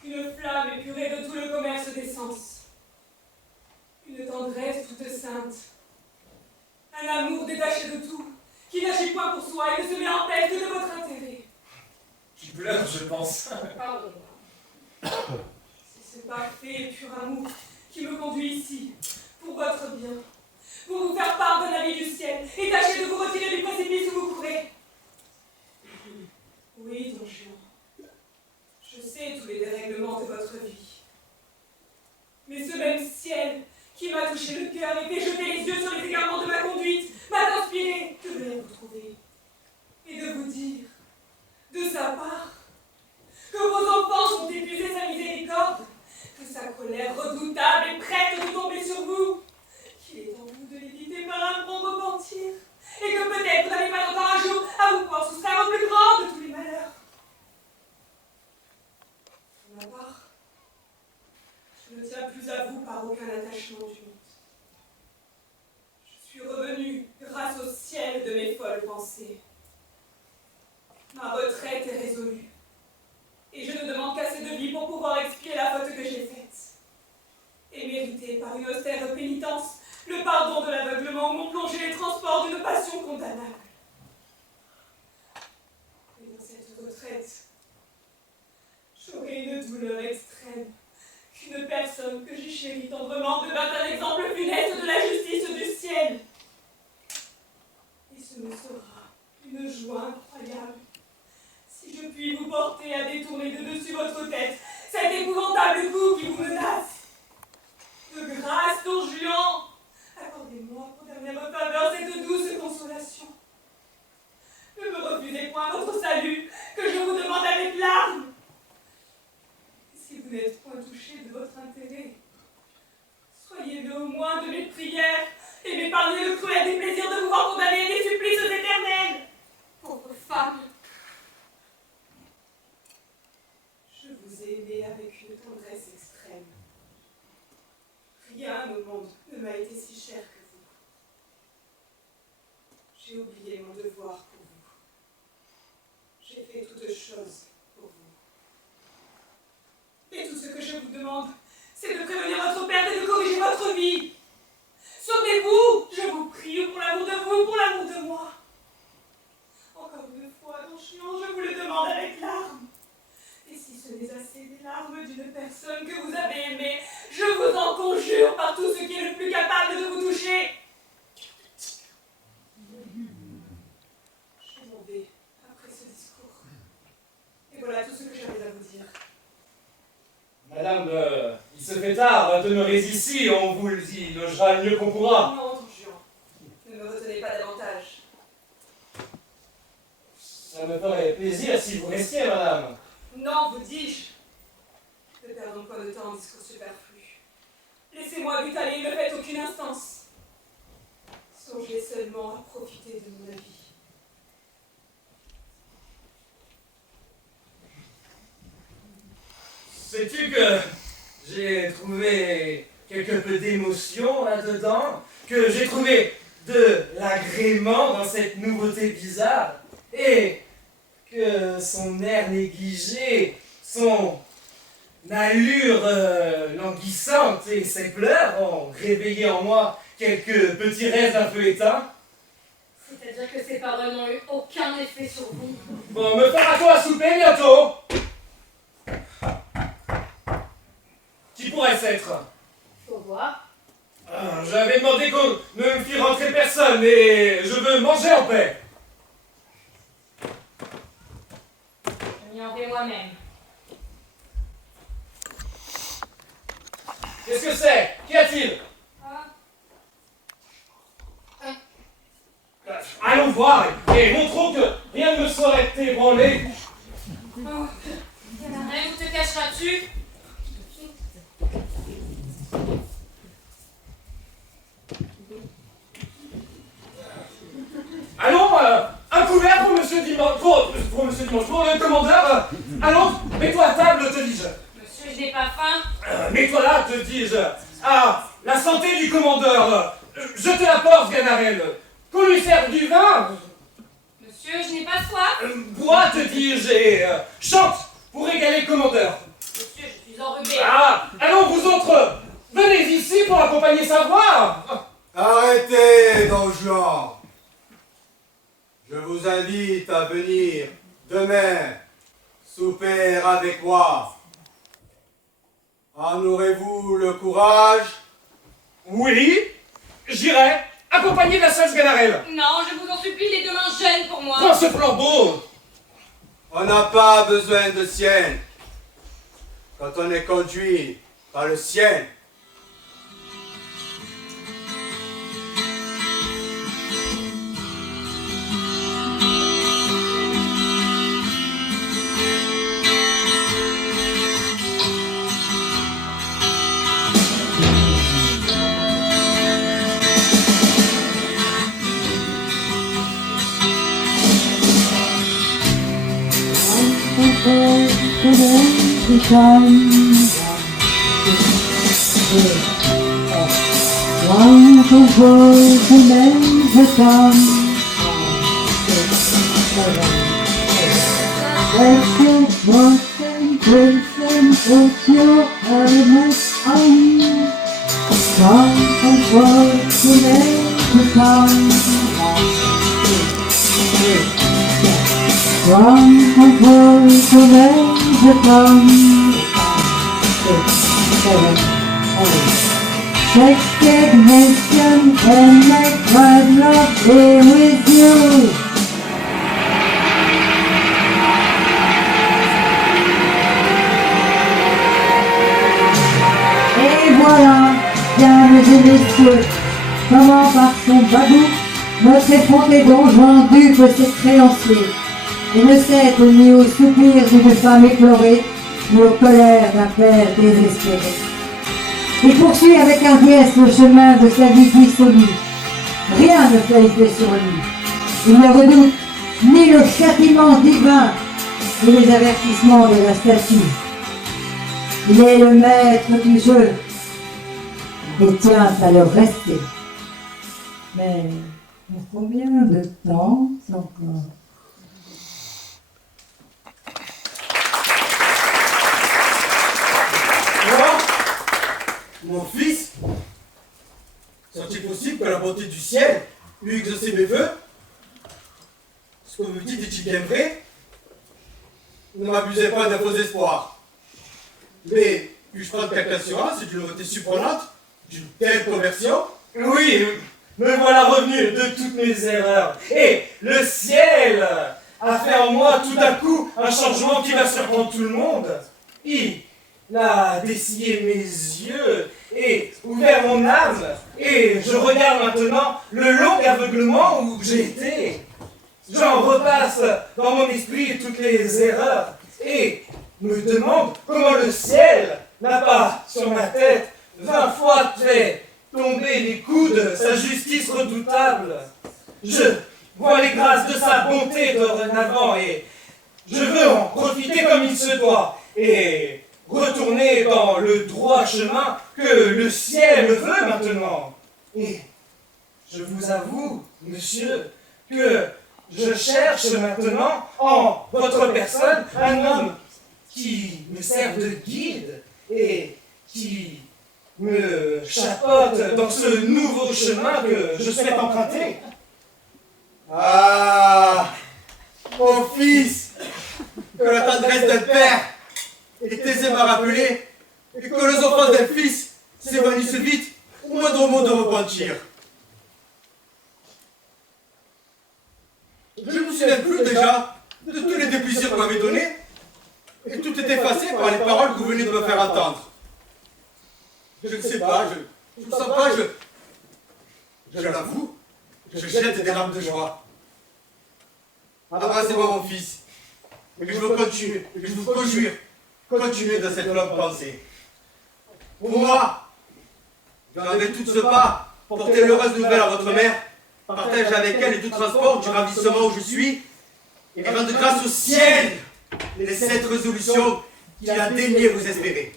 qu'une flamme épurée de tout le commerce des sens, une tendresse toute sainte, un amour détaché de tout, qui n'agit point pour soi et ne se met en tête que de votre intérêt. Qui pleure, je pense. Pardonnez-moi. C'est ce parfait et pur amour qui me conduit ici, pour votre bien, pour vous faire part d'un avis du ciel et tâcher de vous retirer du précipice où vous courez. Oui, don Juan, je sais tous les dérèglements de votre vie. Mais ce même ciel qui m'a touché le cœur et fait jeter les yeux sur les égarements de ma conduite m'a inspiré de venir vous trouver et de vous dire, de sa part, que vos enfants ont épuisé sa miséricorde, que sa colère redoutable est prête de tomber sur vous, qu'il est en vous de l'éviter par un bon repentir, et que peut-être vous n'avez pas encore un jour à vous pouvoir soustraire au plus grand de tous les malheurs. Pour ma part, je ne tiens plus à vous par aucun attachement du monde. Je suis revenue grâce au ciel de mes folles pensées. Ma retraite est résolue, et je ne demande qu'assez de vie pour pouvoir expier la faute que j'ai faite, et mériter par une austère pénitence le pardon de l'aveuglement où m'ont plongé les transports d'une passion condamnable. Et dans cette retraite, j'aurai une douleur extrême qu'une personne que j'ai chérie tendrement devint un exemple funeste de la justice du ciel. Et ce me sera une joie incroyable si je puis vous porter à détourner de dessus votre tête cet épouvantable coup qui vous menace. De grâce, don Juan, accordez-moi pour dernière faveur cette douce consolation. Ne me refusez point votre salut, que je vous demande avec larmes. Et si vous n'êtes point touché de votre intérêt, soyez-le au moins de mes prières et m'épargnez le cruel déplaisir de vous voir condamner à des supplices éternels. Pauvre femme, je vous ai aimé avec une tendresse extrême. Rien au monde ne m'a été si cher que vous. J'ai oublié mon devoir pour vous. J'ai fait toutes choses pour vous. Et tout ce que je vous demande, c'est de prévenir votre perte et de corriger votre vie. Sauvez-vous, je vous prie, pour l'amour de vous, pour l'amour de moi. Encore une fois, don Juan, je vous le demande avec larmes. Et si ce n'est assez des larmes d'une personne que vous avez aimée, je vous en conjure par tout ce qui est le plus capable de vous toucher. Je m'en vais après ce discours. Et voilà tout ce que j'avais à vous dire. Madame, il se fait tard, demeurez ici, on vous le dit, logera le mieux qu'on pourra. Non, don Juan, ne me retenez pas davantage. Ça me ferait plaisir si vous restiez, madame. Non, vous dis-je. Ne perdons pas de temps en discours superflus. Laissez-moi vite aller, ne faites aucune instance. Songez seulement à profiter de mon avis. Sais-tu que j'ai trouvé quelque peu d'émotion là-dedans, que j'ai trouvé de l'agrément dans cette nouveauté bizarre, et que son air négligé, son allure languissante et ses pleurs ont réveillé en moi quelques petits rêves un peu éteints. C'est-à-dire que ces paroles n'ont eu aucun effet sur vous. Bon, me faire à toi à souper bientôt. Qui pourrait-ce être? Faut voir. J'avais demandé qu'on ne me fît rentrer personne, mais je veux manger en paix. Je m'y en vais moi-même. Qu'est-ce que c'est? Qu'y a-t-il? Allons voir et montrons que rien ne me saurait ébranler. Oh, Canarelle, où te cacheras-tu? Allons, un couvert pour Monsieur Dimanche, pour Monsieur Dimanche, pour le commandeur. Allons, mets-toi à table, te dis-je. Monsieur, je n'ai pas faim. Mets-toi là, te dis-je. Ah, la santé du commandeur. Je te l'apporte, Ganarelle. Qu'on lui serve du vin. Monsieur, je n'ai pas soif. Bois, te dis-je, et chante pour régaler le commandeur. Monsieur, je suis enrhumé. Ah, allons, vous autres, venez ici pour accompagner sa voix. Arrêtez, Don Juan. Je vous invite à venir demain souper avec moi. En aurez-vous le courage? Oui, j'irai, accompagné de la sage Ganarelle. Non, je vous en supplie, les deux mains gênent pour moi. Prends ce flambeau. On n'a pas besoin de sienne quand on est conduit par le ciel. Recognition and make God love be with you. Et voilà, mesdames et messieurs, comment par son babou, notre effronté Don Juan dupe ses créanciers, et ne cède ni au soupir d'une femme éplorée, ni aux colères d'un père désespéré. Il poursuit avec hardiesse le chemin de sa vie dissolue. Rien ne fait effet sur lui. Il ne redoute ni le châtiment divin, ni les avertissements de la statue. Il est le maître du jeu et tient à le rester. Mais pour combien de temps encore? Mon fils, serait-il possible que la bonté du ciel eût exaucé mes vœux? Ce que vous me dites est-il bien vrai? Ne m'abusez pas de vos espoirs. Mais puis-je prendre quelque assurance d'une nouveauté surprenante, d'une telle conversion? Oui, me voilà revenu de toutes mes erreurs. Et le ciel a fait en moi tout à coup un changement qui va surprendre tout le monde. Il a dessillé mes yeux et ouvert mon âme. Et je regarde maintenant le long aveuglement où j'ai été. J'en repasse dans mon esprit toutes les erreurs et me demande comment le ciel n'a pas sur ma tête 20 fois fait tomber les coups de sa justice redoutable. Je vois les grâces de sa bonté dorénavant et je veux en profiter comme il se doit. Et retourner dans le droit chemin que le ciel veut maintenant. Et je vous avoue, monsieur, que je cherche maintenant en votre personne un homme qui me serve de guide et qui me chapeaute dans ce nouveau chemin que je souhaite emprunter. Ah, mon fils, que la tendresse d'un père est aisément rappelée et que les enfants d'un fils s'évanouissent vite au moindre mot de repentir. Je ne me souviens plus déjà de tous les déplaisirs que vous m'avez donnés et tout est effacé par les paroles que vous venez de me faire entendre. Je ne sais pas, je ne sens pas, je l'avoue, je jette des larmes de joie. Embrassez-moi mon fils, et que je vous continue, et que je vous conjure, continuez dans cette longue pensée. Pour moi, j'en ai tout ce pas, porter l'heureuse nouvelle à votre mère, partager avec elle les doux transports du ravissement où je suis, et rendre grâce au ciel les 7 résolutions qu'il a daigné vous espérer.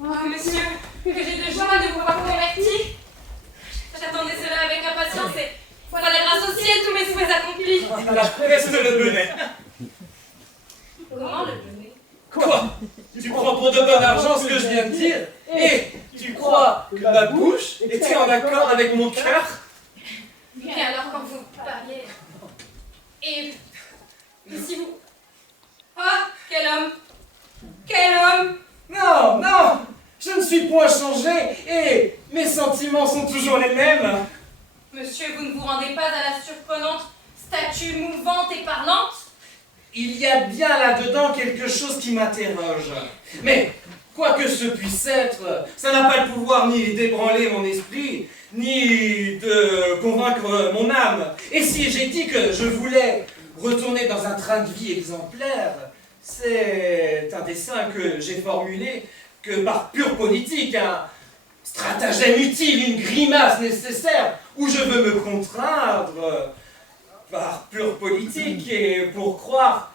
Oh, monsieur, que j'ai de joie de vous voir converti. J'attendais cela avec impatience et voilà la grâce au ciel, tous mes souhaits accomplis. La peste le bennet. Comment le donner? Quoi? Tu prends pour de bon argent ce que je viens de dire et tu crois que ma bouche était en accord avec mon cœur? Mais alors quand vous parliez... Et si vous... Oh, quel homme! Quel homme! Non, non! Je ne suis point changé et mes sentiments sont toujours les mêmes. Monsieur, vous ne vous rendez pas à la surprenante statue mouvante et parlante? Il y a bien là-dedans quelque chose qui m'interroge. Mais, quoi que ce puisse être, ça n'a pas le pouvoir ni d'ébranler mon esprit, ni de convaincre mon âme. Et si j'ai dit que je voulais retourner dans un train de vie exemplaire, c'est un dessein que j'ai formulé que par pure politique, un stratagème utile, une grimace nécessaire, où je veux me contraindre par pure politique et pour croire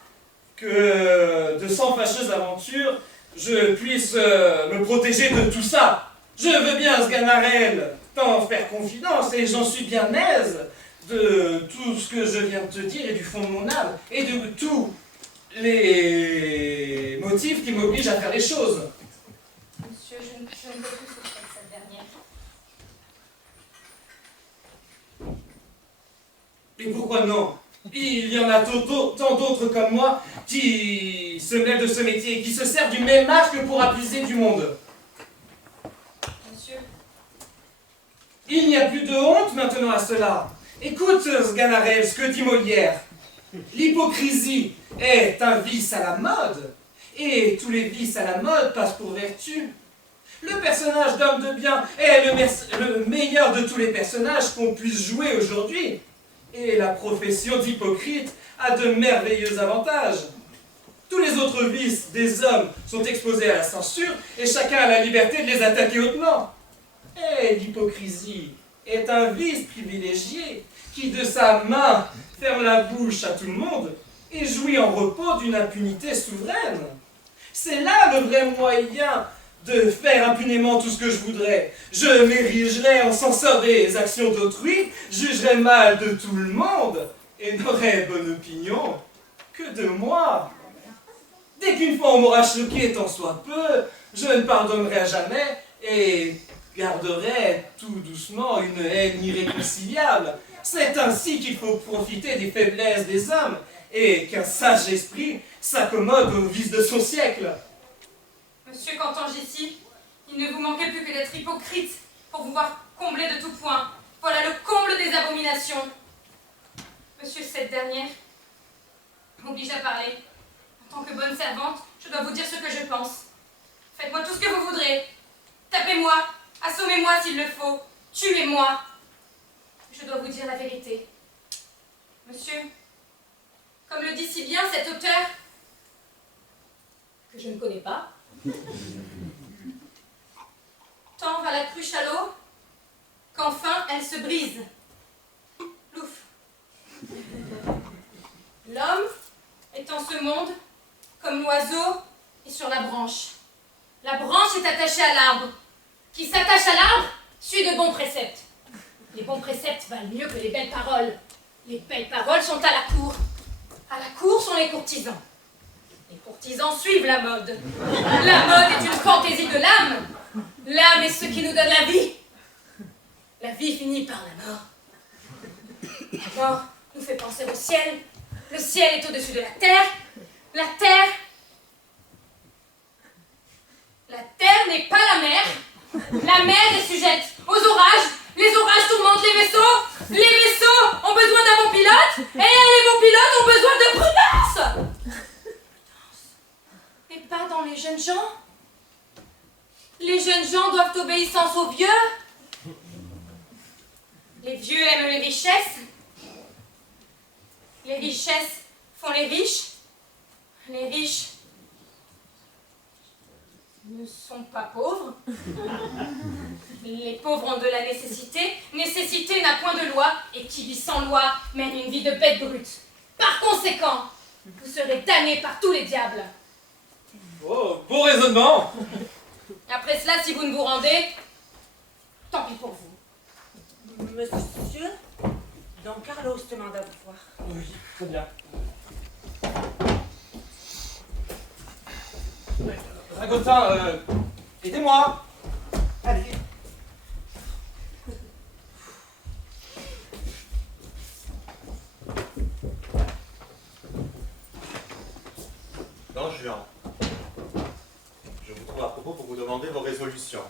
que de 100 fâcheuses aventures, je puisse me protéger de tout ça. Je veux bien, Sganarelle, t'en faire confidence et j'en suis bien aise de tout ce que je viens de te dire et du fond de mon âme et de tous les motifs qui m'obligent à faire les choses. Monsieur, je ne peux plus souffrir cette dernière. Et pourquoi non? Il y en a tant d'autres comme moi qui se mêlent de ce métier et qui se servent du même masque pour accuser du monde. Monsieur. Il n'y a plus de honte maintenant à cela. Écoute, Sganarelle, ce que dit Molière. L'hypocrisie est un vice à la mode, et tous les vices à la mode passent pour vertu. Le personnage d'homme de bien est le meilleur de tous les personnages qu'on puisse jouer aujourd'hui. Et la profession d'hypocrite a de merveilleux avantages. Tous les autres vices des hommes sont exposés à la censure et chacun a la liberté de les attaquer hautement. Et l'hypocrisie est un vice privilégié qui de sa main ferme la bouche à tout le monde et jouit en repos d'une impunité souveraine. C'est là le vrai moyen de faire impunément tout ce que je voudrais. Je m'érigerais en censeur des actions d'autrui, jugerais mal de tout le monde, et n'aurais bonne opinion que de moi. Dès qu'une fois on m'aura choqué tant soit peu, je ne pardonnerai à jamais, et garderai tout doucement une haine irréconciliable. C'est ainsi qu'il faut profiter des faiblesses des hommes, et qu'un sage esprit s'accommode aux vices de son siècle. Monsieur, qu'entends-je ici? Il ne vous manquait plus que d'être hypocrite pour vous voir comblé de tout point. Voilà le comble des abominations. Monsieur, cette dernière m'oblige à parler. En tant que bonne servante, je dois vous dire ce que je pense. Faites-moi tout ce que vous voudrez. Tapez-moi, assommez-moi s'il le faut, tuez-moi. Je dois vous dire la vérité. Monsieur, comme le dit si bien cet auteur, que je ne connais pas, tant va la cruche à l'eau, qu'enfin elle se brise. Plouf. L'homme est en ce monde comme l'oiseau est sur la branche. La branche est attachée à l'arbre. Qui s'attache à l'arbre suit de bons préceptes. Les bons préceptes valent mieux que les belles paroles. Les belles paroles sont à la cour. À la cour sont les courtisans. Les courtisans suivent la mode. La mode est une fantaisie de l'âme. L'âme est ce qui nous donne la vie. La vie finit par la mort. La mort nous fait penser au ciel. Le ciel est au-dessus de la terre. La terre n'est pas la mer. La mer est sujette aux orages. Les orages tourmentent les vaisseaux. Les vaisseaux ont besoin d'un bon pilote. Et les bons pilotes ont besoin de prudence. Et pas dans les jeunes gens. Les jeunes gens doivent obéissance aux vieux. Les vieux aiment les richesses. Les richesses font les riches. Les riches ne sont pas pauvres. Les pauvres ont de la nécessité. Nécessité n'a point de loi, et qui vit sans loi mène une vie de bête brute. Par conséquent, vous serez damnés par tous les diables. Oh, beau raisonnement. Après cela, si vous ne vous rendez, tant pis pour vous. Monsieur, Don Carlos demande à vous voir. Oui, très bien. Ragotin, aidez-moi. Allez. Don Juan, je vous trouve à propos pour vous demander vos résolutions.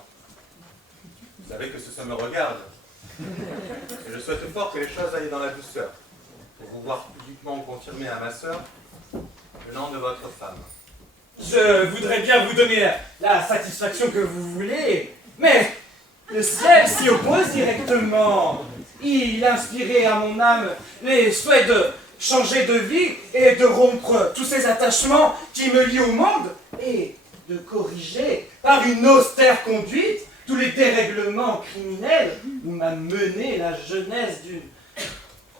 Vous savez que ça me regarde. Et je souhaite fort que les choses aillent dans la douceur, pour vous voir publiquement confirmer à ma sœur le nom de votre femme. Je voudrais bien vous donner la satisfaction que vous voulez, mais le ciel s'y oppose directement. Il inspirait à mon âme les souhaits de changer de vie et de rompre tous ces attachements qui me lient au monde et de corriger par une austère conduite tous les dérèglements criminels où m'a mené la jeunesse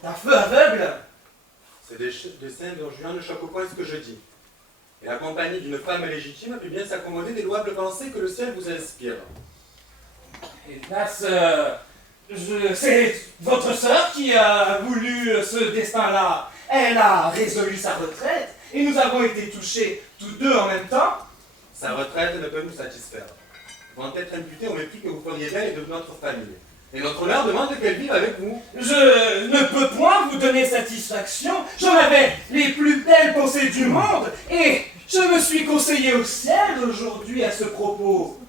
d'un feu aveugle. Ces desseins dont Juan ne choquent au point ce que je dis. Et la compagnie d'une femme légitime a pu bien s'accommoder des louables pensées que le ciel vous inspire. Hélas, c'est votre sœur qui a voulu ce destin-là. Elle a résolu sa retraite et nous avons été touchés tous deux en même temps. Sa retraite ne peut nous satisfaire. Vont être imputés au mépris que vous feriez d'elle et de notre famille. Et notre honneur demande qu'elle vive avec vous. Je ne peux point vous donner satisfaction. J'en avais les plus belles pensées du monde et je me suis conseillé au ciel aujourd'hui à ce propos.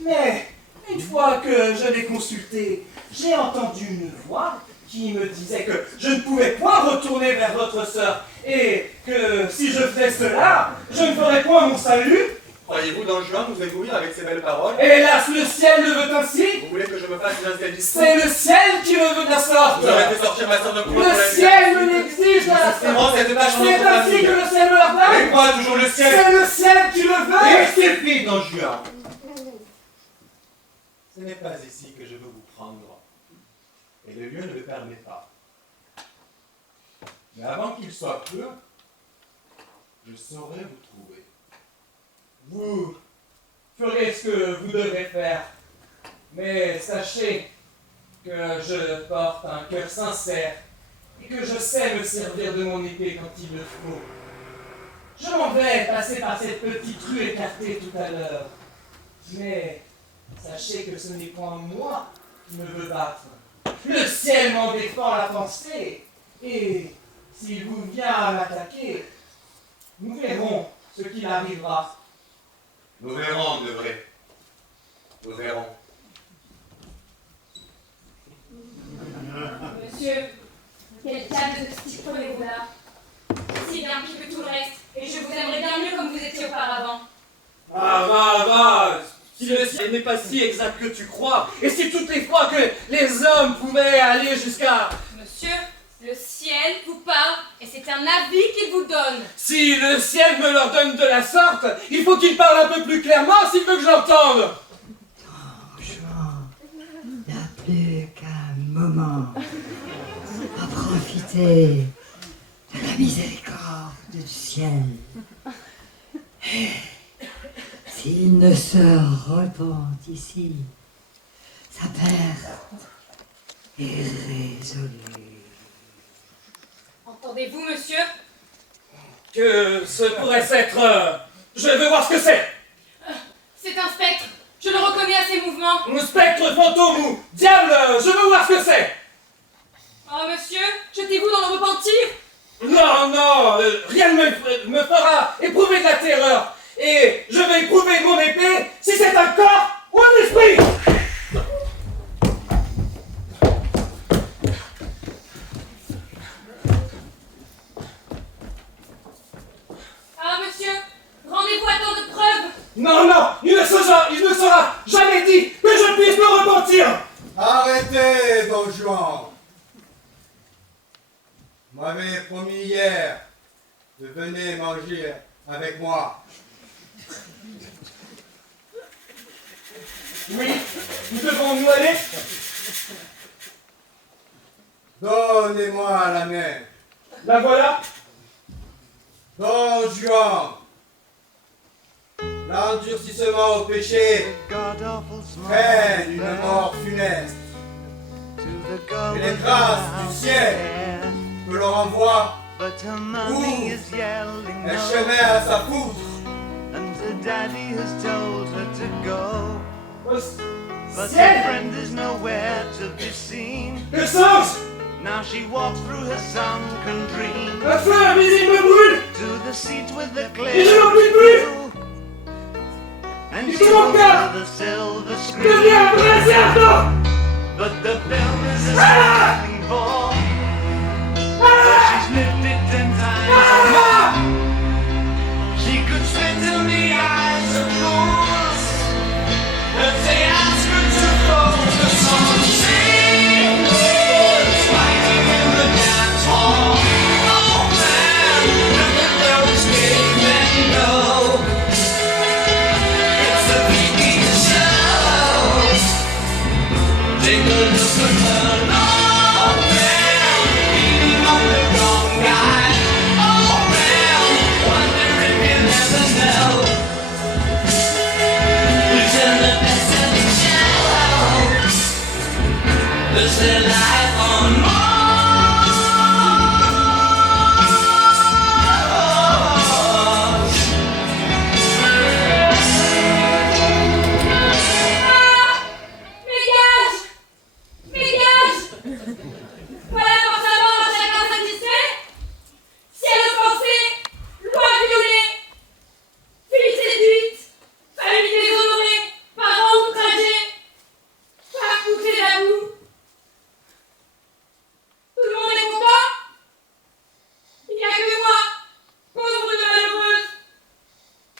Mais une fois que je l'ai consulté, j'ai entendu une voix qui me disait que je ne pouvais point retourner vers votre sœur et que si je faisais cela, je ne ferais point mon salut. Croyez-vous, Don Juan, nous éblouir avec ces belles paroles? Hélas, le ciel le veut ainsi. Vous voulez que je me fasse une interdistion? C'est le ciel qui le veut de la sorte. Vous avez fait sortir ma sœur de couvent. Le ciel me l'exige de la sorte. C'est ainsi que le ciel me l'ordonne. Et quoi, toujours le ciel? C'est le ciel qui le veut. Et c'est fait, Don Juan. Ce n'est pas ici que je veux vous prendre. Et le lieu ne le permet pas. Mais avant qu'il soit peu, je saurai vous trouver. Vous ferez ce que vous devrez faire, mais sachez que je porte un cœur sincère et que je sais me servir de mon épée quand il le faut. Je m'en vais passer par cette petite rue écartée tout à l'heure, mais sachez que ce n'est point moi qui me veux battre. Le ciel m'en défend la pensée, et s'il vous vient à m'attaquer, nous verrons ce qu'il arrivera. Nous verrons, de vrai. Nous verrons. Monsieur, quel tas de petits prenez-vous là? Si bien pis que tout le reste, et je vous aimerais bien mieux comme vous étiez auparavant. Va, si le ciel n'est pas si exact que tu crois, et si toutes les fois que les hommes pouvaient aller jusqu'à... Monsieur, le ciel vous parle, et c'est un avis qu'il vous donne. Si le ciel me leur donne de la sorte, il faut qu'il parle un peu plus clairement s'il veut que j'entende. Il n'y a plus qu'un moment à profiter de la miséricorde du ciel. S'il ne se repent ici, sa perte est résolue. Entendez-vous, monsieur? Que ce pourrait être... Je veux voir ce que c'est. C'est un spectre. Je le reconnais à ses mouvements. Ou spectre, fantôme ou diable, je veux voir ce que c'est. Oh, monsieur, jetez-vous dans le repentir. Non, non, rien ne me fera éprouver de la terreur. Et je vais éprouver mon épée si c'est un corps ou un esprit. Ah, monsieur, rendez-vous à tant de preuves. Non, non, il ne sera jamais dit que je puisse me repentir. Arrêtez, Don Juan. Vous m'avez promis hier de venir manger avec moi. Oui, nous devons nous aller. Donnez-moi la main. La voilà. Don Juan, l'endurcissement au péché traîne une mort funeste. Et les grâces du ciel que l'on renvoie ouvrent un chemin à sa poutre. Daddy has told her to go, but ciel. her friend is nowhere to be seen. Le sens. Now she walks through her sunken dream. Un feu invisible me brûle. To the seat with the Et je n'en puis plus. And Et she tout mon goes cœur to the silver screen. devient brasé ardent. But the film is a standing for. She's lived it 10 times or more. She could spit in the eyes of fools if they ask her to focus on sailors fighting in the dance hall. Oh man, look at those gay men go. It's a freaky show. Take a look at her, oh man, beating on the wrong guy. Oh man, wonder if you never know. Who's in the best-selling show? Is there life on Mars? Dégage! Dégage! Voilà forcément un chacun satisfait. Ciel offensé, loi violée, fille séduite, famille déshonorée, parents outragés, femme poussée à bout. Tout le monde est content? Il n'y a que moi, pauvre de malheureuse.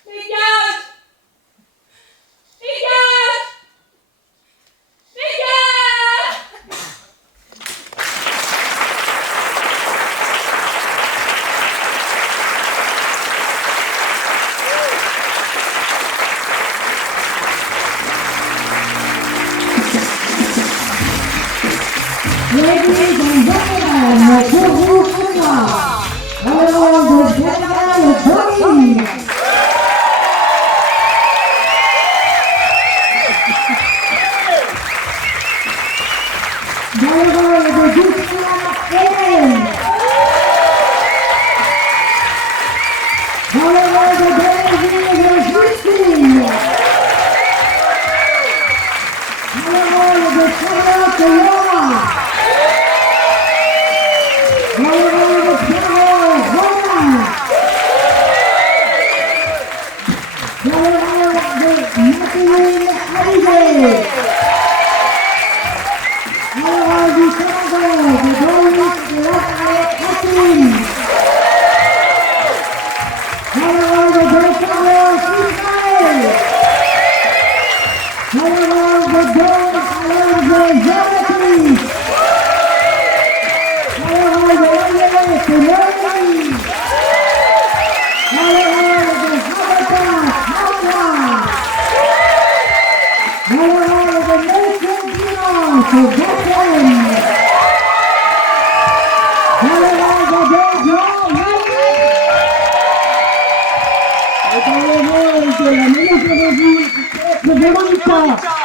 Dégage! Dégage! Dégage! Ladies and gentlemen, pour vous ce soir, alors de Gaga Tony. Dans le rôle de Doucement Hélène. Dans le rôle de Brésil Justine. Dans le rôle de Charlotte Laura. Dans le rôle de Pierrot Romain. Dans le rôle de Mathilde Hallyday. Dans le rôle du commandant de Dominique de Lafayette-Catherine. Dans le rôle de Don Carlos Israël. Dans le rôle de Don Alonso Giamatti. Dans le rôle de Daniel Peloni. Dans le rôle de Roberta Marwa. Dans le rôle de Nelson Dimanche Bethlehem. Dans le rôle de Don Juan Mani. Et dans le Véronica.